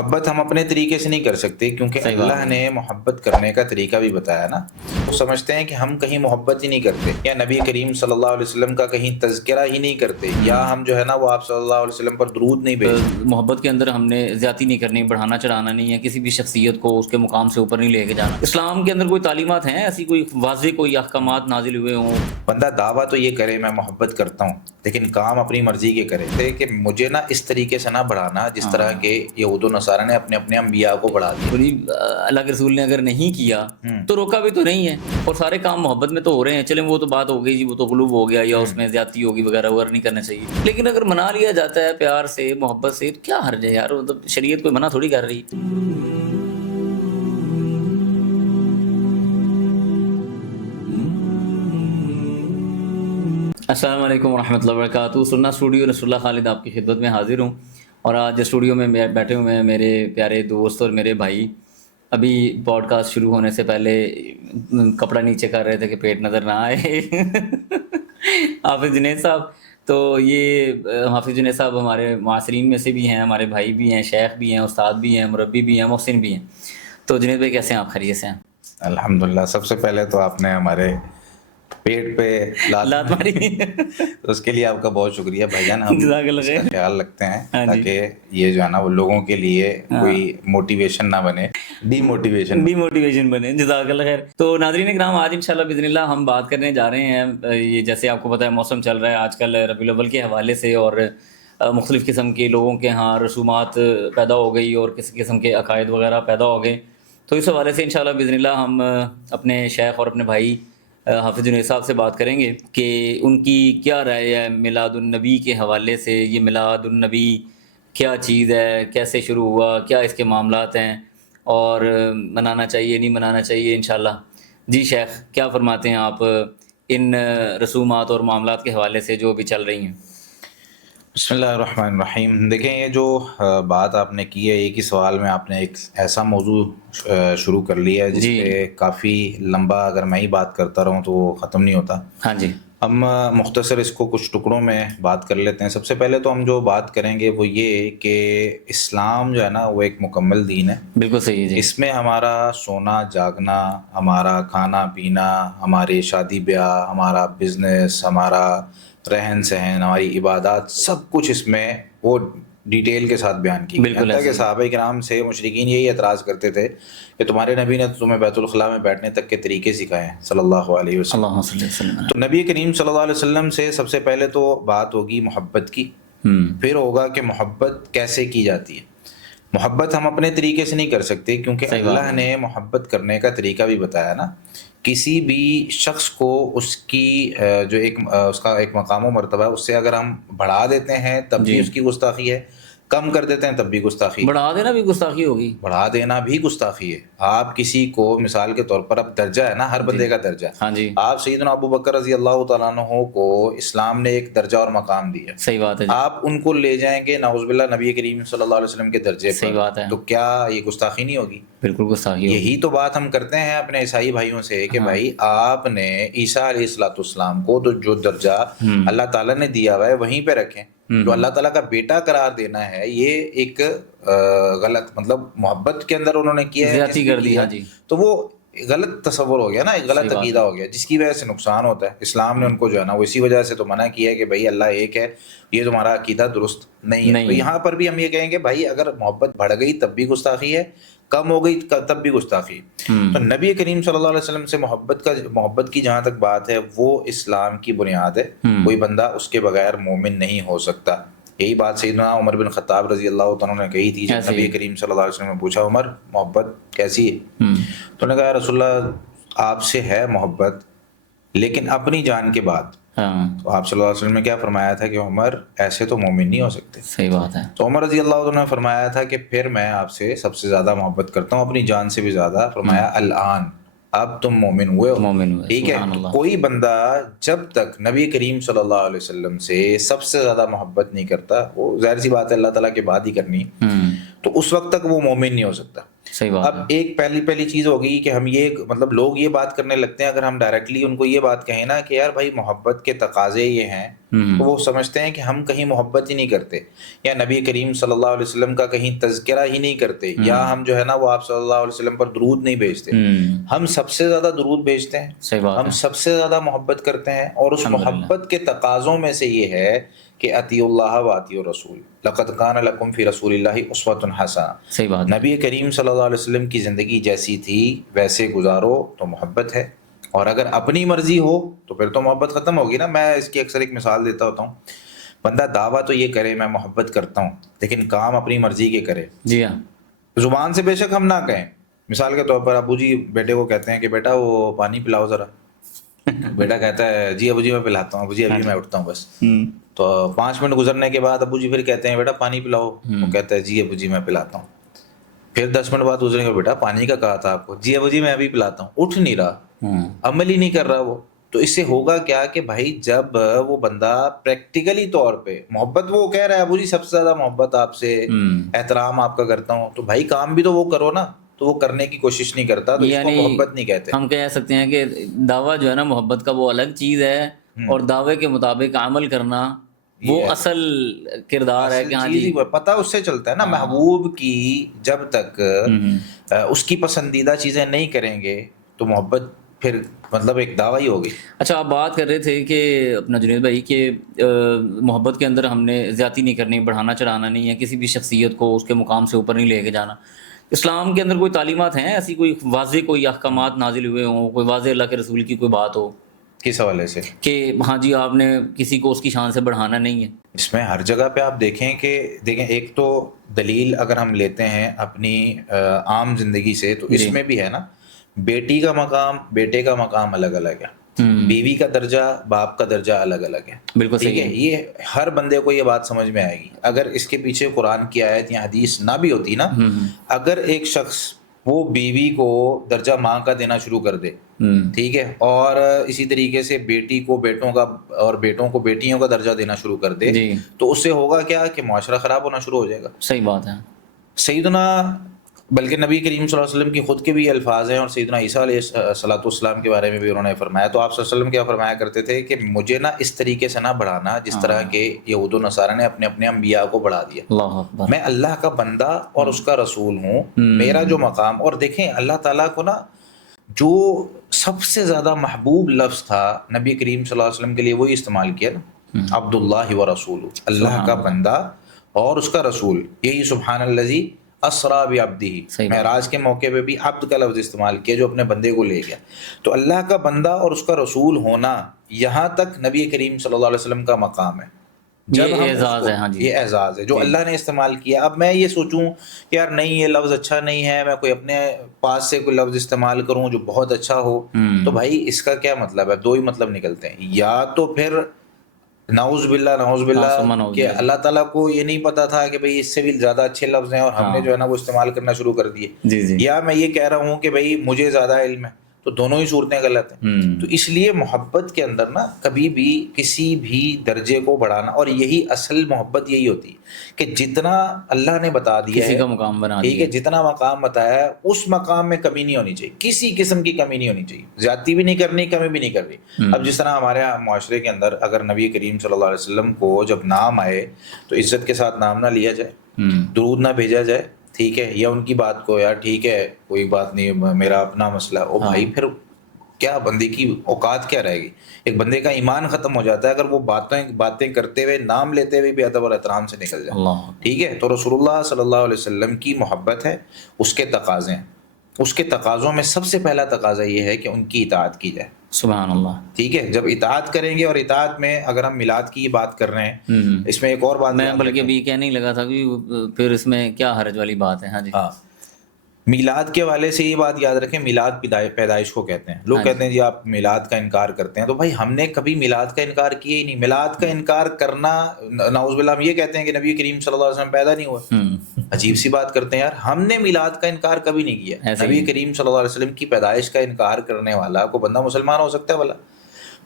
محبت ہم اپنے طریقے سے نہیں کر سکتے کیونکہ اللہ نے محبت کرنے کا طریقہ بھی بتایا نا. وہ سمجھتے ہیں کہ ہم کہیں محبت ہی نہیں کرتے یا نبی کریم صلی اللہ علیہ وسلم کا کہیں تذکرہ ہی نہیں کرتے یا ہم جو ہے نا وہ آپ صلی اللہ علیہ وسلم پر درود نہیں بھیجتے. محبت کے اندر ہم نے زیادتی نہیں کرنی، بڑھانا چڑھانا نہیں ہے، کسی بھی شخصیت کو اس کے مقام سے اوپر نہیں لے کے جانا. اسلام کے اندر کوئی تعلیمات ہیں ایسی، کوئی واضح کوئی احکامات نازل ہوئے ہوں؟ بندہ دعویٰ تو یہ کرے میں محبت کرتا ہوں لیکن کام اپنی مرضی کے کرے کہ مجھے نا اس طریقے سے نہ بڑھانا جس طرح کہ یہود و نصارہ نے اپنے اپنے انبیاء کو بڑھا دیا. اللہ کے رسول نے اگر نہیں کیا تو روکا بھی تو نہیں ہے، اور سارے کام محبت میں تو ہو رہے ہیں. چلیں وہ تو بات ہو گئی جی، وہ تو غلوب ہو گیا یا اس میں زیادتی ہوگی وغیرہ وغیرہ، نہیں کرنا چاہیے. لیکن اگر منا لیا جاتا ہے پیار سے محبت سے، کیا حرج ہے یار؟ مطلب شریعت کوئی منع تھوڑی کر رہی. السلام علیکم ورحمۃ اللہ وبرکاتہ. سننا اسٹوڈیو رسول اللہ خالد آپ کی خدمت میں حاضر ہوں، اور آج اسٹوڈیو میں بیٹھے ہوئے ہیں میرے پیارے دوست اور میرے بھائی. ابھی پوڈ کاسٹ شروع ہونے سے پہلے کپڑا نیچے کر رہے تھے کہ پیٹ نظر نہ آئے. حافظ جنید صاحب، تو یہ حافظ جنید صاحب ہمارے معاصرین میں سے بھی ہیں، ہمارے بھائی بھی ہیں، شیخ بھی ہیں، استاد بھی ہیں، مربی بھی ہیں، محسن بھی ہیں. تو جنید بھائی کیسے ہیں آپ؟ خیریت سے ہیں؟ الحمدللہ. سب سے پہلے تو آپ نے ہمارے پیٹ پہ لات ماری، اس کے لیے آپ کا بہت شکریہ بھائی جان. ہم جزاک اللہ اس خیر. کا خیال رکھتے ہیں تاکہ یہ جو ہے نا وہ لوگوں کے لیے کوئی موٹیویشن نہ بنے، ڈی موٹیویشن بنے. جزاک اللہ خیر. تو ناظرین کرام، آج انشاءاللہ باذن اللہ ہم بات کرنے جا رہے ہیں. یہ جیسے آپ کو پتہ ہے موسم چل رہا ہے آج کل ربیع الاول کے حوالے سے، اور مختلف قسم کے لوگوں کے ہاں رسومات پیدا ہو گئی اور کسی قسم کے عقائد وغیرہ پیدا ہو گئے. تو اس حوالے سے انشاءاللہ باذن اللہ ہم اپنے شیخ اور اپنے بھائی حافظ جنید صاحب سے بات کریں گے کہ ان کی کیا رائے ہے میلاد النبی کے حوالے سے. یہ میلاد النبی کیا چیز ہے، کیسے شروع ہوا، کیا اس کے معاملات ہیں، اور منانا چاہیے نہیں منانا چاہیے انشاءاللہ. جی شیخ، کیا فرماتے ہیں آپ ان رسومات اور معاملات کے حوالے سے جو ابھی چل رہی ہیں؟ بسم اللہ الرحمن الرحیم. دیکھیں، یہ جو بات آپ نے کی ہے، ایک ہی سوال میں آپ نے ایک ایسا موضوع شروع کر لیا ہے جس پہ کافی لمبا اگر میں ہی بات کرتا رہوں تو وہ ختم نہیں ہوتا. ہاں جی. ہم مختصر اس کو کچھ ٹکڑوں میں بات کر لیتے ہیں. سب سے پہلے تو ہم جو بات کریں گے وہ یہ کہ اسلام جو ہے نا وہ ایک مکمل دین ہے. بالکل صحیح جی. اس میں ہمارا سونا جاگنا، ہمارا کھانا پینا، ہمارے شادی بیاہ، ہمارا بزنس، ہمارا رہن سہن، ہماری عبادات، سب کچھ اس میں وہ ڈیٹیل کے ساتھ بیان کی گئی. حتیٰ کہ صحابہ کرام سے مشرکین یہی اعتراض کرتے تھے کہ تمہارے نبی نے تمہیں بیت الخلاء میں بیٹھنے تک کے طریقے سکھائے ہیں صلی اللہ علیہ وسلم. تو نبی کریم صلی اللہ علیہ وسلم سے سب سے پہلے تو بات ہوگی محبت کی، پھر ہوگا کہ محبت کیسے کی جاتی ہے. محبت ہم اپنے طریقے سے نہیں کر سکتے کیونکہ اللہ نے محبت کرنے کا طریقہ بھی بتایا نا. کسی بھی شخص کو اس کی جو اس کا ایک مقام و مرتبہ ہے اس سے اگر ہم بڑھا دیتے ہیں تب بھی اس کی گستاخی ہے، کم کر دیتے ہیں تب بھی گستاخی. بڑھا دینا بھی گستاخی ہوگی. بڑھا دینا بھی گستاخی ہے. آپ کسی کو مثال کے طور پر، اب درجہ ہے نا ہر بندے کا درجہ. ہاں جی. آپ سیدنا ابو بکر رضی اللہ تعالیٰ عنہ کو اسلام نے ایک درجہ اور مقام دیا. صحیح بات ہے. آپ ان کو لے جائیں گے نعوذ باللہ نبی کریم صلی اللہ علیہ وسلم کے درجے پر. صحیح بات ہے. تو کیا یہ گستاخی نہیں ہوگی؟ بالکل گستاخی ہوگی. یہی تو بات ہم کرتے ہیں اپنے عیسائی بھائیوں سے کہ بھائی آپ نے عیسیٰ علیہ السلام کو تو جو درجہ اللہ تعالیٰ نے دیا ہوا ہے وہیں پہ رکھیں. جو اللہ تعالیٰ کا بیٹا قرار دینا ہے یہ ایک غلط، مطلب محبت کے اندر انہوں نے کیا ہے، زیادتی کر دی. ہاں جی. تو وہ غلط تصور ہو گیا نا، ایک غلط عقیدہ ہو گیا جس کی وجہ سے نقصان ہوتا ہے. اسلام نے ان کو جو ہے نا وہ اسی وجہ سے تو منع کیا ہے کہ بھائی اللہ ایک ہے، یہ تمہارا عقیدہ درست نہیں ہے. تو یہاں پر بھی ہم یہ کہیں گے بھائی اگر محبت بڑھ گئی تب بھی گستاخی ہے، کم ہو گئی تب بھی گستاخی. تو نبی کریم صلی اللہ علیہ وسلم سے محبت کی جہاں تک بات ہے وہ اسلام کی بنیاد ہے. کوئی بندہ اس کے بغیر مومن نہیں ہو سکتا. یہی بات سیدنا عمر بن خطاب رضی اللہ تعالیٰ نے کہی تھی جب نبی کریم صلی اللہ علیہ وسلم نے پوچھا عمر محبت کیسی ہے، تو انہوں نے کہا رسول اللہ آپ سے ہے محبت لیکن اپنی جان کے بعد. تو آپ صلی اللہ علیہ وسلم نے کیا فرمایا تھا کہ عمر ایسے تو مومن نہیں ہو سکتے. صحیح بات ہے. تو عمر رضی اللہ عنہ نے فرمایا تھا کہ پھر میں آپ سے سب سے زیادہ محبت کرتا ہوں، اپنی جان سے بھی زیادہ. فرمایا الآن، اب تم مومن ہوئے ہو. ٹھیک ہے. کوئی بندہ جب تک نبی کریم صلی اللہ علیہ وسلم سے سب سے زیادہ محبت نہیں کرتا، وہ ظاہر سی بات ہے اللہ تعالیٰ کے بعد ہی کرنی، تو اس وقت تک وہ مومن نہیں ہو سکتا. اب ایک پہلی چیز ہوگی کہ ہم یہ مطلب لوگ یہ بات کرنے لگتے ہیں، اگر ہم ڈائریکٹلی ان کو یہ بات کہیں نا کہ یار بھائی محبت کے تقاضے یہ ہیں تو وہ سمجھتے ہیں کہ ہم کہیں محبت ہی نہیں کرتے، یا نبی کریم صلی اللہ علیہ وسلم کا کہیں تذکرہ ہی نہیں کرتے، یا ہم جو ہے نا وہ آپ صلی اللہ علیہ وسلم پر درود نہیں بھیجتے۔ ہم سب سے زیادہ درود بھیجتے ہیں، صحیح بات ہم ہے، سب سے زیادہ محبت کرتے ہیں، اور اس الحمدللہ، محبت کے تقاضوں میں سے یہ ہے کہ اطیعوا اللہ و اطیعوا الرسول، لقد کان لکم فی رسول اللہ اسوۃ حسنہ۔ صحیح بات ہے، نبی کریم صلی اللہ علیہ وسلم کی زندگی جیسی تھی ویسے گزارو تو محبت ہے، اور اگر اپنی مرضی ہو تو پھر تو محبت ختم ہوگی نا۔ میں اس کی اکثر ایک مثال دیتا ہوتا ہوں، بندہ دعویٰ تو یہ کرے میں محبت کرتا ہوں، لیکن کام اپنی مرضی کے کرے، جی ہاں، زبان سے بے شک ہم نہ کہیں، مثال کے طور پر ابو جی بیٹے کو کہتے ہیں کہ بیٹا وہ پانی پلاؤ ذرا، بیٹا کہتا ہے جی ابو جی میں پلاتا ہوں، ابو جی ابھی میں اٹھتا ہوں بس۔ تو 5 منٹ گزرنے کے بعد ابو جی پھر کہتے ہیں بیٹا پانی پلاؤ، وہ کہتا ہے جی ابو جی میں پلاتا ہوں۔ پھر 10 منٹ بعد گزرنے کے، بیٹا پانی کا کہا تھا آپ کو، جی ابو جی میں ابھی پلاتا ہوں۔ اٹھ نہیں رہا، عمل ہی نہیں کر رہا وہ۔ تو اس سے ہوگا کیا کہ بھائی جب وہ بندہ پریکٹیکلی طور پہ محبت، وہ کہہ رہا ہے ابو جی سب سے زیادہ محبت آپ سے، احترام آپ کا کرتا ہوں، تو بھائی کام بھی تو وہ کرو نا، تو وہ کرنے کی کوشش نہیں کرتا، تو اس کو یعنی محبت نہیں کہتے۔ ہم کہہ سکتے ہیں کہ دعویٰ جو ہے نا محبت کا وہ الگ چیز ہے، اور دعوے کے مطابق عمل کرنا وہ اصل کردار ہے کہ ہاں چیز جی ہی پتہ اس سے چلتا ہے نا، محبوب کی جب تک اس کی پسندیدہ چیزیں نہیں کریں گے تو محبت پھر مطلب ایک دعویٰ ہی ہوگی۔ اچھا، آپ بات کر رہے تھے کہ اپنا جنید بھائی کہ محبت کے اندر ہم نے زیادتی نہیں کرنی، بڑھانا چڑھانا نہیں ہے، کسی بھی شخصیت کو اس کے مقام سے اوپر نہیں لے کے جانا۔ اسلام کے اندر کوئی تعلیمات ہیں ایسی، کوئی واضح کوئی احکامات نازل ہوئے ہوں، کوئی واضح اللہ کے رسول کی کوئی بات ہو کس حوالے سے؟ کہ ہاں جی آپ نے کسی کو اس کی شان سے بڑھانا نہیں ہے؟ اس میں ہر جگہ پہ آپ دیکھیں کہ ایک تو دلیل اگر ہم لیتے ہیں اپنی عام زندگی سے، تو اس میں بھی ہے نا، بیٹی کا مقام بیٹے کا مقام الگ الگ ہے، بیوی کا درجہ باپ کا درجہ الگ الگ ہے، بالکل ٹھیک صحیح ہے۔ ہے، یہ ہر بندے کو یہ بات سمجھ میں آئے گی اگر اس کے پیچھے قرآن کی آیت یا حدیث نہ بھی ہوتی نا۔ اگر ایک شخص وہ بیوی کو درجہ ماں کا دینا شروع کر دے، ٹھیک ہے، اور اسی طریقے سے بیٹی کو بیٹوں کا اور بیٹوں کو بیٹیوں کا درجہ دینا شروع کر دے، جی تو اس سے ہوگا کیا کہ معاشرہ خراب ہونا شروع ہو جائے گا۔ صحیح بات ہے، سیدنا بلکہ نبی کریم صلی اللہ علیہ وسلم کی خود کے بھی الفاظ ہیں، اور سیدنا عیسیٰ علیہ الصلوۃ والسلام کے بارے میں بھی انہوں نے فرمایا۔ تو آپ صلی اللہ علیہ وسلم کیا فرمایا کرتے تھے کہ مجھے نا اس طریقے سے نہ بڑھانا جس طرح کہ یہود و نصارہ نے اپنے اپنے انبیاء کو بڑھا دیا۔ اللہ اکبر، میں اللہ کا بندہ اور اس کا رسول ہوں، میرا جو مقام، اور دیکھیں اللہ تعالیٰ کو نا جو سب سے زیادہ محبوب لفظ تھا نبی کریم صلی اللہ علیہ وسلم کے لیے وہی استعمال کیا نا، عبداللہ و رسول، اللہ کا بندہ اور اس کا رسول۔ یہی سبحان الذی اسریٰ بعبدہ، معراج کے موقع پہ بھی عبد کا لفظ استعمال کیا جو اپنے بندے کو لے گیا۔ تو اللہ کا بندہ اور اس کا رسول ہونا، یہاں تک نبی کریم صلی اللہ علیہ وسلم کا مقام ہے۔ جب ہم اعزاز ہے، ہاں جی، یہ اعزاز ہے جو اللہ نے استعمال کیا۔ اب میں یہ سوچوں کہ یار نہیں یہ لفظ اچھا نہیں ہے، میں کوئی اپنے پاس سے کوئی لفظ استعمال کروں جو بہت اچھا ہو، تو بھائی اس کا کیا مطلب ہے؟ دو ہی مطلب نکلتے ہیں، یا تو پھر نعوذ باللہ کہ اللہ تعالیٰ کو یہ نہیں پتا تھا کہ بھئی اس سے بھی زیادہ اچھے لفظ ہیں اور ہم نے جو ہے نا وہ استعمال کرنا شروع کر دیے، یا میں یہ کہہ رہا ہوں کہ بھئی مجھے زیادہ علم ہے، تو دونوں ہی صورتیں غلط ہیں۔ تو اس لیے محبت کے اندر نا کبھی بھی کسی بھی درجے کو بڑھانا، اور یہی اصل محبت یہی ہوتی ہے کہ جتنا اللہ نے بتا دیا کسی ہے، کا مقام بنا ٹھیک دیا، ہے، جتنا مقام بتایا ہے اس مقام میں کمی نہیں ہونی چاہیے، کسی قسم کی کمی نہیں ہونی چاہیے، زیادتی بھی نہیں کرنی، کمی بھی نہیں کرنی۔ اب جس طرح ہمارے معاشرے کے اندر اگر نبی کریم صلی اللہ علیہ وسلم کو جب نام آئے تو عزت کے ساتھ نام نہ لیا جائے، درود نہ بھیجا جائے، ٹھیک ہے، یا ان کی بات کو یار ٹھیک ہے کوئی بات نہیں میرا اپنا مسئلہ، او بھائی پھر کیا بندے کی اوقات کیا رہے گی؟ ایک بندے کا ایمان ختم ہو جاتا ہے اگر وہ باتیں کرتے ہوئے نام لیتے ہوئے بھی ادب اور احترام سے نکل جائے، ٹھیک ہے۔ تو رسول اللہ صلی اللہ علیہ وسلم کی محبت ہے، اس کے تقاضے ہیں، اس کے تقاضوں میں سب سے پہلا تقاضا یہ ہے کہ ان کی اطاعت کی جائے، سبحان اللہ، ٹھیک ہے۔ جب اطاعت کریں گے، اور اطاعت میں اگر ہم میلاد کی بات کر رہے ہیں، اس میں ایک اور بات میں بلکہ ابھی کہنے ہی لگا تھا کہ پھر اس میں کیا حرج والی بات ہے؟ ہاں جی، میلاد کے حوالے سے یہ بات یاد رکھیں، میلاد پیدائش کو کہتے ہیں، لوگ کہتے ہیں جی آپ میلاد کا انکار کرتے ہیں، تو بھائی ہم نے کبھی میلاد کا انکار کیا ہی نہیں۔ میلاد کا انکار کرنا، نعوذ باللہ ہم یہ کہتے ہیں کہ نبی کریم صلی اللہ علیہ وسلم پیدا نہیں ہوا، عجیب سی بات کرتے ہیں یار۔ ہم نے میلاد کا انکار کبھی نہیں کیا، نبی کریم صلی اللہ علیہ وسلم کی پیدائش کا انکار کرنے والا کو بندہ مسلمان ہو سکتا ہے بھلا؟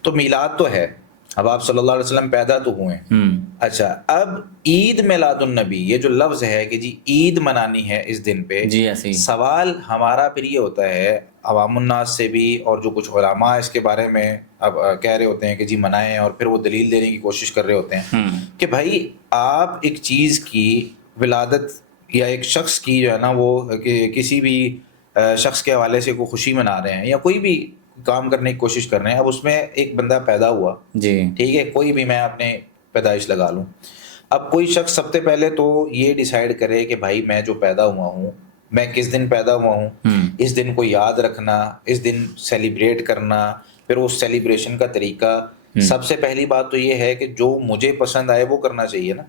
تو میلاد تو ہے، اب آپ صلی اللہ علیہ وسلم پیدا تو ہوئے ہیں۔ اچھا، اب عید میلاد النبی یہ جو لفظ ہے کہ جی عید منانی ہے اس دن پہ، جی ایسے ہی سوال ہمارا پھر یہ ہوتا ہے عوام الناس سے بھی اور جو کچھ علماء اس کے بارے میں اب کہہ رہے ہوتے ہیں کہ جی منائیں، اور پھر وہ دلیل دینے کی کوشش کر رہے ہوتے ہیں کہ بھائی آپ ایک چیز کی ولادت یا ایک شخص کی جو ہے نا وہ کسی بھی شخص کے حوالے سے کوئی خوشی منا رہے ہیں یا کوئی بھی کام کرنے کی کوشش کر رہے ہیں. اب اس میں ایک بندہ پیدا ہوا، جی ٹھیک ہے، کوئی بھی میں اپنے پیدائش لگا لوں. اب کوئی شخص سب سے پہلے تو یہ ڈیسائیڈ کرے کہ بھائی میں جو پیدا ہوا ہوں، میں کس دن پیدا ہوا ہوں، اس دن کو یاد رکھنا، اس دن سیلیبریٹ کرنا، پھر اس سیلیبریشن کا طریقہ. سب سے پہلی بات تو یہ ہے کہ جو مجھے پسند آئے وہ کرنا چاہیے نا.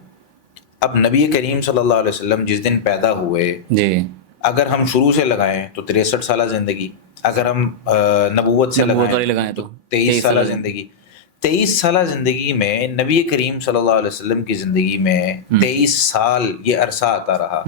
اب نبی کریم صلی اللہ علیہ وسلم جس دن پیدا ہوئے، جی اگر ہم شروع سے لگائیں تو 63 سالہ زندگی، اگر ہم نبوت سے لگائیں تو 23 سالہ زندگی. 23 سالہ زندگی میں نبی کریم صلی اللہ علیہ وسلم کی زندگی میں 23 سال یہ عرصہ آتا رہا.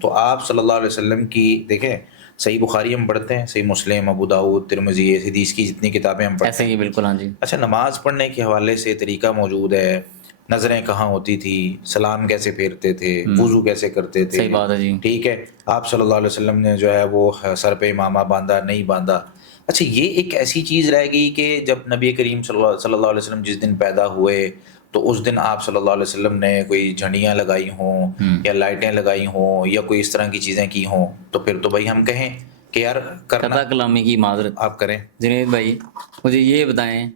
تو آپ صلی اللہ علیہ وسلم کی دیکھیں، صحیح بخاری ہم پڑھتے ہیں، صحیح مسلم، ابو داؤد، ترمذی، حدیث کی جتنی کتابیں ہم پڑھتے ایسے ہی بالکل. ہاں جی. اچھا، نماز پڑھنے کے حوالے سے طریقہ موجود ہے، نظریں کہاں ہوتی تھی، سلام کیسے پھیرتے تھے، وضو کیسے کرتے تھے. صحیح بات ہے جی. ٹھیک ہے، آپ صلی اللہ علیہ وسلم نے جو ہے وہ سر پہ امامہ باندھا نہیں باندھا. اچھا، یہ ایک ایسی چیز رہ گئی کہ جب نبی کریم صلی اللہ علیہ وسلم جس دن پیدا ہوئے تو اس دن آپ صلی اللہ علیہ وسلم نے کوئی جھنڈیاں لگائی ہوں یا لائٹیں لگائی ہوں یا کوئی اس طرح کی چیزیں کی ہوں، تو پھر تو بھائی ہم کہیں کہ یار کرنا، خطا کلامی کی معذرت آپ کریں. جنید بھائی مجھے یہ بتائیں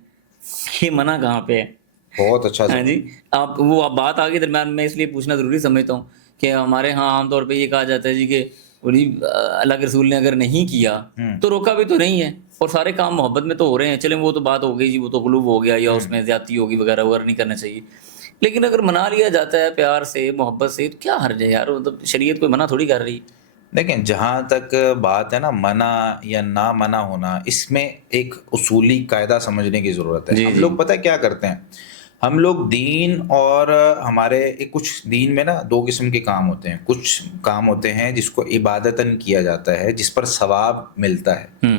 کہ منع کہاں پہ ہے؟ بہت اچھا. ہاں جی، آپ وہ بات آگے درمیان میں اس لیے پوچھنا ضروری سمجھتا ہوں کہ ہمارے ہاں عام طور پہ یہ کہا جاتا ہے جی کہ اللہ کے رسول نے اگر نہیں کیا تو روکا بھی تو نہیں ہے، اور سارے کام محبت میں تو ہو رہے ہیں. چلیں وہ تو بات ہو گئی جی، وہ تو غلوب ہو گیا یا اس میں زیادتی ہوگی وغیرہ وغیرہ، نہیں کرنا چاہیے. لیکن اگر منا لیا جاتا ہے پیار سے محبت سے تو کیا حرج ہے یار؟ مطلب شریعت کوئی منع تھوڑی کر رہی. دیکھیں، جہاں تک بات ہے نا منع یا نہ منع ہونا، اس میں ایک اصولی قاعدہ سمجھنے کی ضرورت ہے. ہم لوگ پتہ کیا کرتے ہیں، ہم لوگ دین اور ہمارے کچھ دین میں نا دو قسم کے کام ہوتے ہیں. کچھ کام ہوتے ہیں جس کو عبادتاً کیا جاتا ہے، جس پر ثواب ملتا ہے.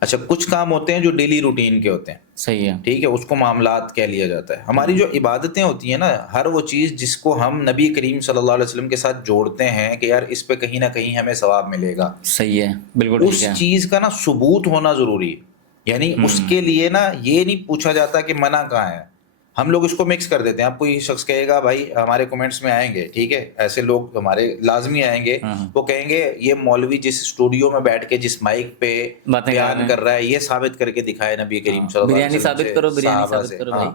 اچھا، کچھ کام ہوتے ہیں جو ڈیلی روٹین کے ہوتے ہیں. صحیح ہے، ٹھیک ہے، اس کو معاملات کہہ لیا جاتا ہے. ہماری جو عبادتیں ہوتی ہیں نا، ہر وہ چیز جس کو ہم نبی کریم صلی اللہ علیہ وسلم کے ساتھ جوڑتے ہیں کہ یار اس پہ کہیں نہ کہیں ہمیں ثواب ملے گا، صحیح ہے، بالکل اس چیز کا نا ثبوت ہونا ضروری ہے. یعنی اس کے لیے نا یہ نہیں پوچھا جاتا کہ منع کہاں ہے. ہم لوگ اس کو مکس کر دیتے ہیں. اب کوئی شخص کہے گا، بھائی ہمارے کمنٹس میں آئیں گے، ٹھیک ہے، ایسے لوگ ہمارے لازمی آئیں گے، وہ کہیں گے یہ مولوی جس اسٹوڈیو میں بیٹھ کے جس مائک پہ بیان کر رہا ہے یہ ثابت کر کے دکھائے نبی کریم صلی اللہ علیہ وسلم سے، صحابہ سے، ہاں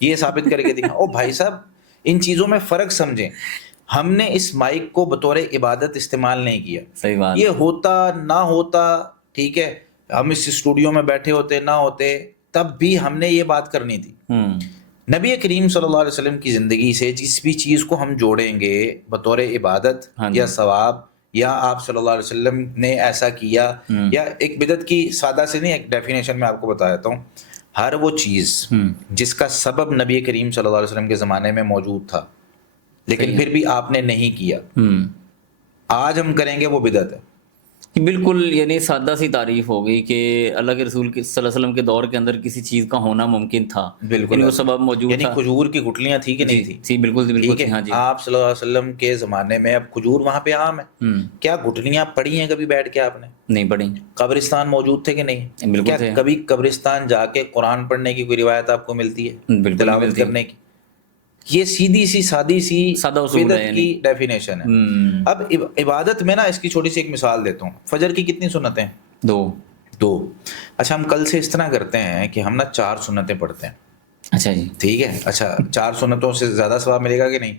یہ ثابت کر کے دکھائے. او بھائی صاحب، ان چیزوں میں فرق سمجھیں. ہم نے اس مائک کو بطور عبادت استعمال نہیں کیا. صحیح بات. یہ ہوتا نہ ہوتا، ٹھیک ہے، ہم اس اسٹوڈیو میں بیٹھے ہوتے نہ ہوتے، تب بھی ہم نے یہ بات کرنی تھی. نبی کریم صلی اللہ علیہ وسلم کی زندگی سے جس بھی چیز کو ہم جوڑیں گے بطور عبادت یا ثواب، یا آپ صلی اللہ علیہ وسلم نے ایسا کیا، یا ایک بدعت کی سادہ سے نہیں، ایک ڈیفینیشن میں آپ کو بتا دیتا ہوں. ہر وہ چیز جس کا سبب نبی کریم صلی اللہ علیہ وسلم کے زمانے میں موجود تھا لیکن پھر بھی آپ نے نہیں کیا، آج ہم کریں گے، وہ بدعت ہے. بالکل، یعنی سادہ سی تعریف ہو گئی کہ اللہ کے رسول صلی اللہ علیہ وسلم کے دور کے اندر کسی چیز کا ہونا ممکن تھا، بالکل وہ سبب موجود تھا. یعنی کھجور کی گٹلیاں تھی کہ نہیں تھی؟ جی بالکل بالکل. ہاں جی، آپ صلی اللہ علیہ وسلم کے زمانے میں اب کھجور وہاں پہ عام ہے. کیا گٹلیاں پڑھی ہیں کبھی بیٹھ کے آپ نے؟ نہیں پڑھی. قبرستان موجود تھے کہ نہیں؟ کیا کبھی قبرستان جا کے قرآن پڑھنے کی کوئی روایت آپ کو ملتی ہے تلاوت کرنے کی؟ یہ سیدھی سی سادی سی بدعت کی ڈیفینیشن ہے. اب عبادت میں نا اس کی چھوٹی سی ایک مثال دیتا ہوں. فجر کی کتنی سنتیں؟ دو. اچھا، ہم کل سے اس طرح کرتے ہیں کہ ہم نا 4 سنتیں پڑھتے ہیں. اچھا جی، ٹھیک ہے. اچھا، 4 سنتوں سے زیادہ ثواب ملے گا کہ نہیں؟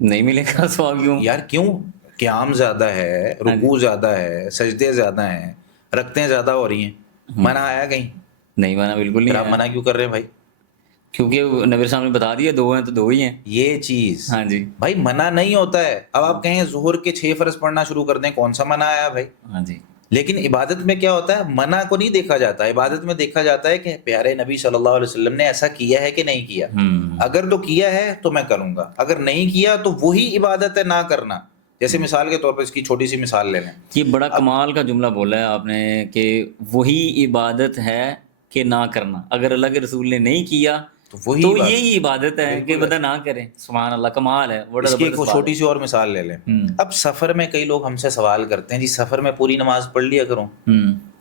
نہیں ملے گا ثواب. کیوں یار؟ کیوں؟ قیام زیادہ ہے، رکوع زیادہ ہے، سجدے زیادہ ہیں، رکعتیں زیادہ ہو رہی ہیں. منع آیا کہیں؟ نہیں منع بالکل نہیں. آپ منع کیوں کر رہے ہیں بھائی؟ کیونکہ نبی صاحب نے بتا دیا 2 ہیں تو 2 ہی ہیں. یہ چیز ہاں جی بھائی منع نہیں ہوتا ہے. اب آپ کہیں ظہر کے 6 فرض پڑھنا شروع کر دیں، کون سا منع آیا بھائی؟ ہاں جی. لیکن عبادت میں کیا ہوتا ہے؟ منع کو نہیں دیکھا جاتا. عبادت میں دیکھا جاتا ہے کہ پیارے نبی صلی اللہ علیہ وسلم نے ایسا کیا ہے کہ نہیں کیا. اگر تو کیا ہے تو میں کروں گا، اگر نہیں کیا تو وہی عبادت ہے نہ کرنا. جیسے مثال کے طور پر اس کی چھوٹی سی مثال لے لیں. یہ بڑا کمال کا جملہ بولا ہے آپ نے کہ وہی عبادت ہے کہ نہ کرنا. اگر اللہ کے رسول نے نہیں کیا تو یہی عبادت ہے کہ بندہ نہ کرے. سبحان اللہ، کمال ہے. اس کی ایک چھوٹی سی اور مثال لے لیں. اب سفر میں کئی لوگ ہم سے سوال کرتے ہیں، جی سفر میں پوری نماز پڑھ لیا کروں.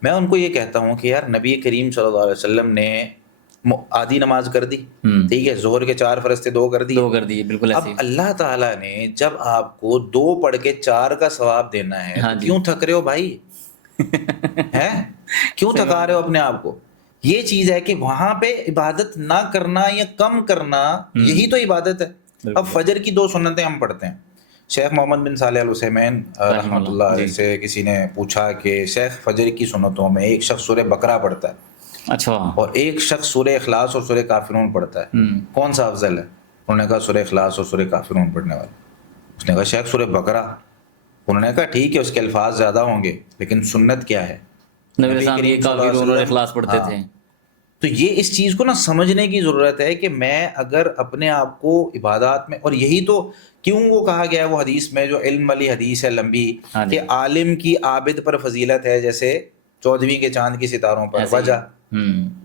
میں ان کو یہ کہتا ہوں کہ یار نبی کریم صلی اللہ علیہ وسلم نے آدھی نماز کر دی, ٹھیک ہے, ظہر کے 4 فرض تھے 2 کر دی, 2 کر دیے, بالکل اب ایسے. اللہ تعالیٰ نے جب آپ کو 2 پڑھ کے 4 کا ثواب دینا ہے تو کیوں تھک رہے ہو بھائی, ہے کیوں تھکا رہے ہو اپنے آپ کو؟ یہ چیز ہے کہ وہاں پہ عبادت نہ کرنا یا کم کرنا یہی تو عبادت ہے. اب فجر کی 2 سنتیں ہم پڑھتے ہیں. شیخ محمد بن صالح العثیمین رحمۃ اللہ علیہ سے کسی نے پوچھا کہ شیخ فجر کی سنتوں میں ایک شخص سورہ بقرہ پڑھتا ہے, اچھا, اور ایک شخص سورہ اخلاص اور سورہ کافرون پڑھتا ہے, کون سا افضل ہے؟ انہوں نے کہا سورہ اخلاص اور سورہ کافرون پڑھنے والا. اس نے کہا شیخ سورہ بقرہ. انہوں نے کہا ٹھیک ہے اس کے الفاظ زیادہ ہوں گے لیکن سنت کیا ہے؟ نبی کریم کافرون اور اخلاص پڑھتے تھے. تو یہ اس چیز کو نا سمجھنے کی ضرورت ہے کہ میں اگر اپنے آپ کو عبادات میں, اور یہی تو کیوں وہ کہا گیا ہے وہ حدیث میں جو علم والی حدیث ہے لمبی, کہ عالم کی عابد پر فضیلت ہے جیسے 14ویں کے چاند کی ستاروں پر. وجہ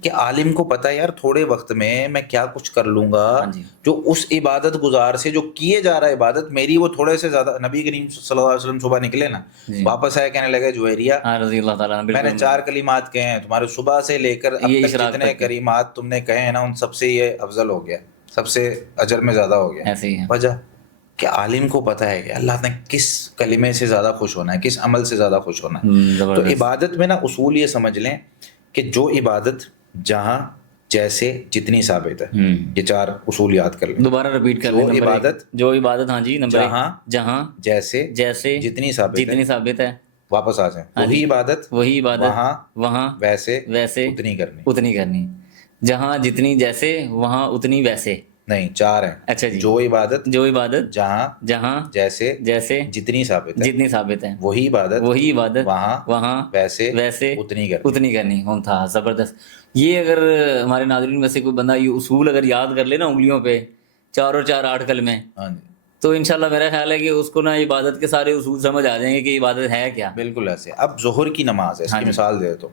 کہ عالم کو پتہ ہے یار تھوڑے وقت میں میں کیا کچھ کر لوں گا, جو اس عبادت گزار سے جو کیے جا رہا ہے عبادت میری وہ تھوڑے سے زیادہ. نبی کریم صلی اللہ علیہ وسلم صبح نکلے نا, واپس آئے کہنے لگے جوہریہ رضی اللہ تعالیٰ میں نے 4 کلمات کہے ہیں تمہارے صبح سے لے کر اب تک جتنے کلمات تم نے کہے ہیں نا ان سب سے یہ افضل ہو گیا, سب سے اجر میں زیادہ ہو گیا. ایسے ہی ہے وجہ کہ عالم کو پتہ ہے کہ اللہ نے کس کلمے سے زیادہ خوش ہونا ہے, کس عمل سے زیادہ خوش ہونا ہے. تو عبادت میں نا اصول یہ سمجھ لیں کہ جو عبادت جہاں جیسے جتنی ثابت ہے, یہ 4 اصول یاد کر لیں, دوبارہ رپیٹ کر لیں. جو عبادت ہاں جی, نمبر 1 جہاں جیسے جتنی ثابت ہے, واپس آ جائیں, وہی عبادت وہاں ویسے اتنی کرنی. جہاں جتنی جیسے وہاں اتنی ویسے نہیں, 4 ہیں. اچھا جی, جو عبادت جہاں جیسے جتنی ثابت ہے, وہی عبادت وہاں ویسے اتنی کرنی. تھا زبردست. یہ اگر ہمارے ناظرین میں سے کوئی بندہ یہ اصول اگر یاد کر لے نا انگلیوں پہ, 4 اور 4 8 کلمے, تو انشاءاللہ میرا خیال ہے کہ اس کو نا عبادت کے سارے اصول سمجھ آ جائیں گے کہ عبادت ہے کیا. بالکل ایسے. اب ظہر کی نماز ہے, اس کی مثال دے تو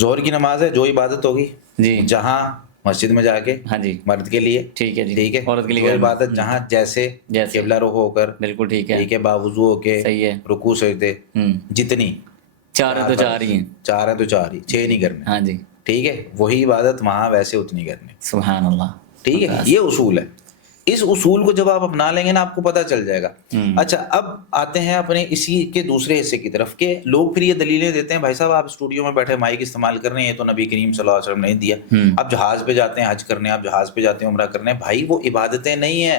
ظہر کی نماز ہے, جو عبادت ہوگی جی جہاں مسجد میں جا کے, ہاں جی, مرد کے لیے ٹھیک ہے جی, ٹھیک ہے, عورت کے لیے جو عبادت جہاں جیسے قبلہ رخ ہو کر, بالکل ٹھیک ہے, باوضو ہو کے, صحیح ہے, رکوع سجدے جتنی 4 ہے تو 4 ہی ہیں, 4 ہے تو 4 ہی, 6 نہیں کرنے. ہاں جی, ٹھیک ہے, وہی عبادت وہاں ویسے اتنی کرنی. سبحان اللہ. ٹھیک ہے, یہ اصول ہے. اس اصول کو جب آپ اپنا لیں گے نا آپ کو پتہ چل جائے گا. اچھا, اب آتے ہیں اپنے اسی کے دوسرے حصے کی طرف کہ لوگ پھر یہ دلیلیں دیتے ہیں بھائی صاحب آپ اسٹوڈیو میں بیٹھے مائک استعمال کر رہے ہیں, یہ تو نبی کریم صلی اللہ علیہ وسلم نے دیا. اب جہاز پہ جاتے ہیں حج کرنے, آپ جہاز پہ جاتے ہیں عمرہ کرنے, بھائی وہ عبادتیں نہیں ہیں.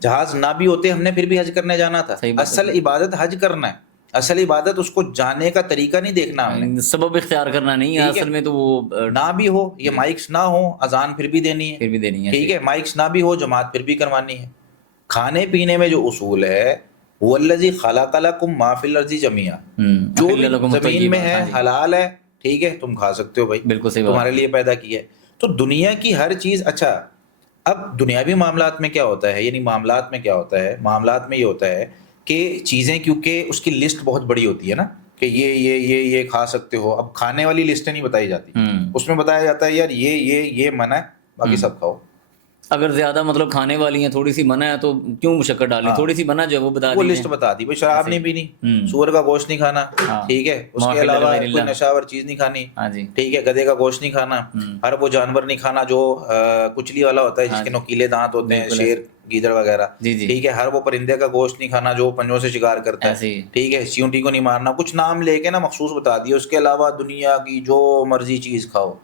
جہاز نہ بھی ہوتے ہم نے پھر بھی حج کرنے جانا تھا. اصل عبادت حج کرنا ہے, اصل عبادت اس کو جانے کا طریقہ نہیں دیکھنا ہم نے, سبب اختیار کرنا نہیں ہے اصل میں. تو وہ نہ بھی ہو, یہ مائکس نہ ہو, اذان پھر بھی دینی ہے, ٹھیک ہے, مائکس نہ بھی ہو, جماعت پھر بھی کروانی ہے. کھانے پینے میں جو اصول ہے وہ الذی خلق لکم ما فی الارض جميعا, جو بھی زمین میں ہے حلال ہے, ٹھیک ہے, تم کھا سکتے ہو بھائی, بالکل صحیح, تمہارے لیے پیدا کیا ہے. تو دنیا کی ہر چیز. اچھا, اب دنیاوی معاملات میں کیا ہوتا ہے, یعنی معاملات میں کیا ہوتا ہے, معاملات میں یہ ہوتا ہے کہ چیزیں کیونکہ اس کی لسٹ بہت بڑی ہوتی ہے نا, کہ یہ کھا سکتے ہو. اب کھانے والی لسٹیں نہیں بتائی جاتی, اس میں بتایا جاتا ہے یار یہ منع ہے, باقی سب کھاؤ. اگر زیادہ مطلب کھانے والی ہیں, تھوڑی سی منع ہے تو کیوں مشقت ڈالیں, تھوڑی سی منع جو ہے وہ بتا دی, وہ لسٹ بتا دی. بھائی شراب نہیں پینی, سور کا گوشت نہیں کھانا, ٹھیک ہے, اس کے علاوہ کوئی نشاور چیز نہیں کھانی, ٹھیک ہے, گدھے کا گوشت نہیں کھانا, ہر وہ جانور نہیں کھانا جو کچلی والا ہوتا ہے جس کے نوکیلے دانت ہوتے ہیں, شیر گیدڑ وغیرہ, ٹھیک ہے, ہر وہ پرندے کا گوشت نہیں کھانا جو پنجوں سے شکار کرتا ہے, ٹھیک ہے, چیونٹی کو نہیں مارنا. کچھ نام لے کے نا مخصوص بتا دیا. اس کے علاوہ دنیا کی جو مرضی چیز کھاؤ,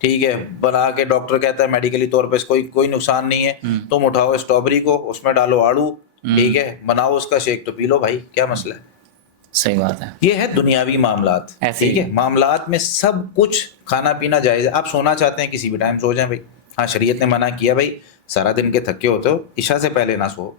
ٹھیک ہے, بنا کے ڈاکٹر کہتا ہے میڈیکلی طور پہ کوئی نقصان نہیں ہے, تم اٹھاؤ اسٹرابری کو, اس میں ڈالو آڑو, ٹھیک ہے, بناؤ اس کا شیک تو پی لو بھائی, کیا مسئلہ ہے. صحیح بات ہے. یہ ہے دنیاوی معاملات, ٹھیک ہے. معاملات میں سب کچھ کھانا پینا جائز ہے. آپ سونا چاہتے ہیں کسی بھی ٹائم سو جائیں بھائی, ہاں شریعت نے منع کیا بھائی سارا دن کے تھکے ہوتے ہو عشاء سے پہلے نہ سو,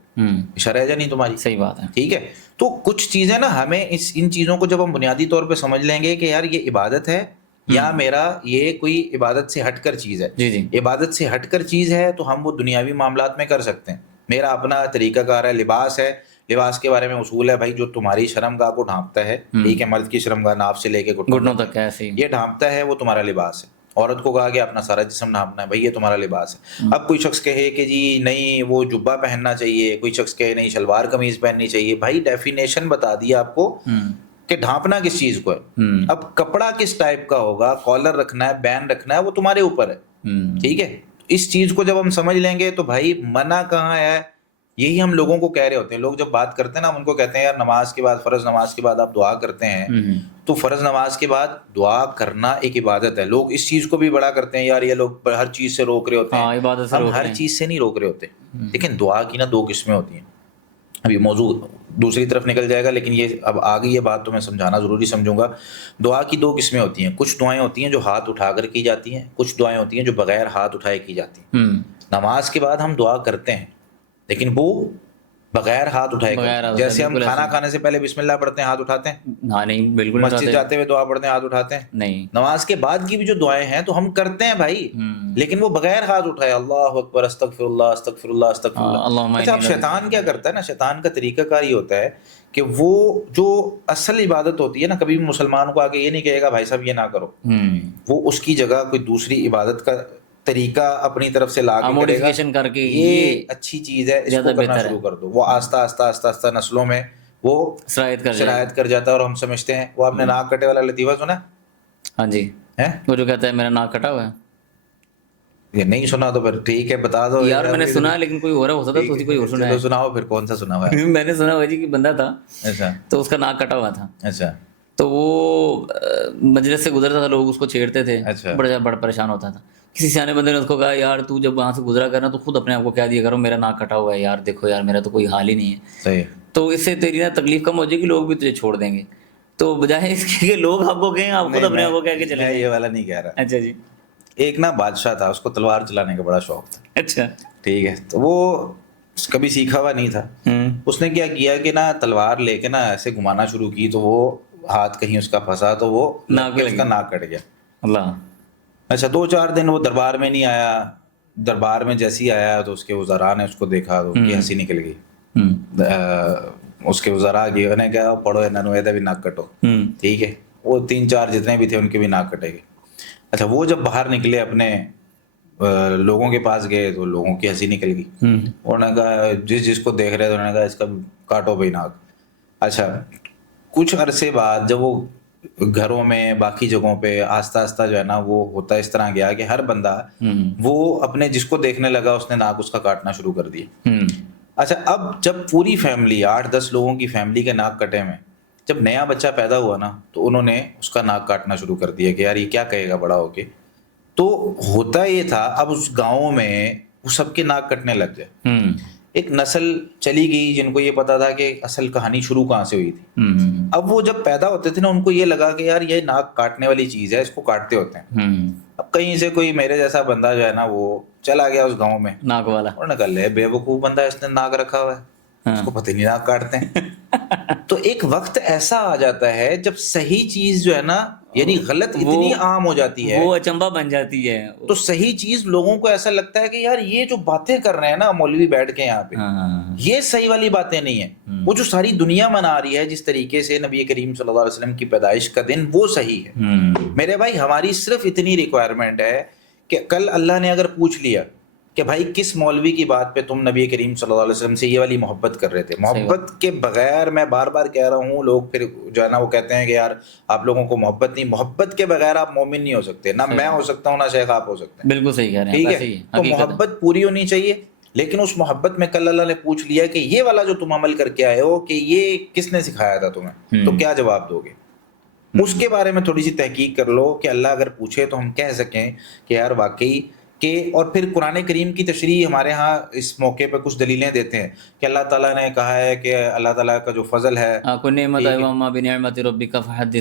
عشاء رہ جائے نہیں تمہاری. صحیح بات ہے, ٹھیک ہے. تو کچھ چیزیں نا ہمیں ان چیزوں کو جب ہم بنیادی طور پہ سمجھ لیں گے کہ یار یہ عبادت ہے یا میرا یہ کوئی عبادت سے ہٹ کر چیز ہے, عبادت سے ہٹ کر چیز ہے تو ہم وہ دنیاوی معاملات میں کر سکتے ہیں. میرا اپنا طریقہ کار ہے, لباس ہے, لباس کے بارے میں اصول ہے بھائی, جو تمہاری شرمگاہ کو ڈھانپتا ہے, ٹھیک ہے, مرد کی شرمگاہ ناف سے لے کے گھٹنوں تک یہ ڈھانپتا ہے, وہ تمہارا لباس ہے. عورت کو کہا گیا اپنا سارا جسم ڈھانپنا ہے, بھائی یہ تمہارا لباس ہے. اب کوئی شخص کہے کہ جی نہیں وہ جبہ پہننا چاہیے, کوئی شخص کہے نہیں شلوار قمیض پہننی چاہیے. بھائی ڈیفینیشن بتا دی آپ کو کہ ڈھانپنا کس چیز کو ہے. اب کپڑا کس ٹائپ کا ہوگا, کالر رکھنا ہے, بین رکھنا ہے, وہ تمہارے اوپر ہے. ٹھیک ہے, اس چیز کو جب ہم سمجھ لیں گے تو بھائی منع کہاں ہے, یہی ہم لوگوں کو کہہ رہے ہوتے ہیں. لوگ جب بات کرتے ہیں نا, ہم ان کو کہتے ہیں یار نماز کے بعد, فرض نماز کے بعد آپ دعا کرتے ہیں, تو فرض نماز کے بعد دعا کرنا ایک عبادت ہے. لوگ اس چیز کو بھی بڑا کرتے ہیں, یار یہ لوگ ہر چیز سے روک رہے ہوتے ہیں. عبادت سے ہم روک رہے ہر ہیں. چیز سے نہیں روک رہے ہوتے. لیکن دعا کی نا 2 قسمیں ہوتی ہیں. ابھی موضوع دوسری طرف نکل جائے گا, لیکن یہ اب آگے یہ بات تو میں سمجھانا ضروری سمجھوں گا. دعا کی 2 قسمیں ہوتی ہیں. کچھ دعائیں ہوتی ہیں جو ہاتھ اٹھا کر کی جاتی ہیں, کچھ دعائیں ہوتی ہیں جو بغیر ہاتھ اٹھائے کی جاتی ہیں. نماز کے بعد ہم دعا کرتے ہیں, لیکن وہ بغیر ہاتھ اٹھائے کرتے ہیں. جیسے ہم کھانا کھانے سے پہلے بسم اللہ پڑھتے ہیں, ہاتھ اٹھاتے ہیں. ہاں نہیں, بالکل نہیں مسجد اٹھاتے. جاتے ہوئے دعا پڑھتے ہیں, ہاتھ اٹھاتے ہیں. نہیں. نماز کے بعد کی بھی جو دعائیں ہیں تو ہم کرتے ہیں بھائی, لیکن وہ بغیر ہاتھ اٹھائے. اللہ اکبر, استغفر اللہ, استغفر اللہ, استغفر اللہ. اچھا, اب شیطان کیا کرتا ہے نا, شیطان کا طریقہ کار یہ ہوتا ہے کہ وہ جو اصل عبادت ہوتی ہے نا, کبھی بھی مسلمان کو آگے یہ نہیں کہے گا بھائی صاحب یہ نہ کرو. وہ اس کی جگہ کوئی دوسری عبادت کا طریقہ اپنی طرف سے لا کے کرے گا, کر کے یہ اچھی چیز ہے, اس کو کرنا شروع کر دو. وہ آہستہ آہستہ آہستہ آہستہ نسلوں میں وہ سرایت کر جاتا ہے, اور ہم سمجھتے ہیں. وہ آپ نے ناک کٹے والا لطیفہ سنا؟ ہاں جی, وہ جو کہتا ہے میرا ناک کٹا ہوا ہے. یہ نہیں سنا تو پھر ٹھیک ہے, بتا دو یار. میں نے سنا لیکن کوئی اور ہو سکتا ہے, تو کوئی اور سنا ہے. سناؤ پھر, کون سا سنا ہوا ہے؟ میں نے سنا ہوا جی کہ بندہ تھا, اچھا, تو اس کا ناک کٹا ہوا تھا. اچھا, تو وہ مجلس سے گزرتا تھا, لوگ اس کو چھیڑتے تھے, بڑا پریشان ہوتا تھا. کسی سیانے بندے نے اس کو کہا یار تو جب وہاں سے گزرا کرنا تو خود اپنے آپ کو کہہ دیا کرو میرا ناک کٹا ہوا ہے یار, دیکھو یار میرا تو کوئی حال ہی نہیں ہے. صحیح. تو اس سے تیری نا تکلیف کم ہو جائے گی, لوگ بھی تجھے چھوڑ دیں گے. تو بجائے اس کے کہ لوگ آپ کو کہیں, آپ خود اپنے آپ کو کہہ کے چلے. میں یہ والا نہیں کہہ رہا. اچھا جی. ایک نا بادشاہ تھا, اس کو تلوار چلانے کا بڑا شوق تھا. اچھا, ٹھیک ہے. تو وہ کبھی سیکھا ہوا نہیں تھا. اس نے کیا کیا کہ نا تلوار لے کے نا ایسے گھمانا شروع کی, تو وہ ہاتھ کہیں اس کا پھنسا, تو وہ اس کا ناک کٹ گیا. اللہ. اچھا, 2-4 دن وہ دربار میں نہیں آیا. دربار میں جیسے ہی آیا تو اس کے وزراء نے اس کو دیکھا, تو ان کی ہنسی نکل گئی. اس کے وزراء کی انہیں کہا پڑھو انہوں بھی ناک کٹو. ٹھیک ہے, وہ 3-4 جتنے بھی تھے ان کے بھی ناک کٹے گئے. اچھا, وہ جب باہر نکلے اپنے لوگوں کے پاس گئے تو لوگوں کی ہنسی نکل گئی. انہوں نے کہا جس کو دیکھ رہے تھے انہوں نے کہا اس کا کاٹو بھائی ناک. اچھا, کچھ عرصے بعد جب وہ گھروں میں باقی جگہوں پہ آہستہ آہستہ جو ہے نا وہ ہوتا اس طرح گیا کہ ہر بندہ وہ اپنے جس کو دیکھنے لگا اس نے ناک اس کا کاٹنا شروع کر دیا. اچھا, اب جب پوری فیملی 8-10 لوگوں کی فیملی کے ناک کٹے میں, جب نیا بچہ پیدا ہوا نا تو انہوں نے اس کا ناک کاٹنا شروع کر دیا کہ یار یہ کیا کہے گا بڑا ہو کے. تو ہوتا یہ تھا, اب اس گاؤں میں وہ سب کے ناک کٹنے لگ گئے. ایک نسل چلی گئی جن کو یہ پتا تھا کہ اصل کہانی شروع کہاں سے ہوئی تھی. اب وہ جب پیدا ہوتے تھے نا ان کو یہ لگا کہ یار یہ ناک کاٹنے والی چیز ہے, اس کو کاٹتے ہوتے ہیں. اب کہیں سے کوئی میرے جیسا بندہ جو ہے نا وہ چلا گیا اس گاؤں میں, ناک والا, اور نہ کر لے بے وقوف بندہ, اس نے ناک رکھا ہوا ہے, اس کو پتہ نہیں ناک کاٹتے ہیں. تو ایک وقت ایسا آ جاتا ہے جب صحیح چیز جو ہے نا, یعنی غلط اتنی عام ہو جاتی ہے, وہ اچنبا بن جاتی ہے. تو صحیح چیز لوگوں کو ایسا لگتا ہے کہ یار یہ جو باتیں کر رہے ہیں نا مولوی بیٹھ کے یہاں پہ, یہ صحیح والی باتیں نہیں ہیں. وہ جو ساری دنیا منا رہی ہے جس طریقے سے نبی کریم صلی اللہ علیہ وسلم کی پیدائش کا دن, وہ صحیح ہے. میرے بھائی ہماری صرف اتنی ریکوائرمنٹ ہے کہ کل اللہ نے اگر پوچھ لیا کہ بھائی کس مولوی کی بات پہ تم نبی کریم صلی اللہ علیہ وسلم سے یہ والی محبت کر رہے تھے, محبت کے بغیر, میں بار بار کہہ رہا ہوں, لوگ پھر جو ہے نا وہ کہتے ہیں کہ یار آپ لوگوں کو محبت نہیں, محبت کے بغیر آپ مومن نہیں ہو سکتے. نہ میں ہو سکتا ہوں, نہ شیخ آپ ہو سکتے ہیں. بالکل صحیح کہہ رہے ہیں. ٹھیک ہے, تو محبت پوری ہونی چاہیے, لیکن اس محبت میں کل اللہ نے پوچھ لیا کہ یہ والا جو تم عمل کر کے آئے ہو کہ یہ کس نے سکھایا تھا تمہیں, تو کیا جواب دو گے؟ اس کے بارے میں تھوڑی سی تحقیق کر لو کہ اللہ اگر پوچھے تو ہم کہہ سکیں کہ یار واقعی کہ. اور پھر قرآن کریم کی تشریح ہمارے ہاں اس موقع پہ کچھ دلیلیں دیتے ہیں کہ اللہ تعالیٰ نے کہا ہے کہ اللہ تعالیٰ کا جو فضل ہے,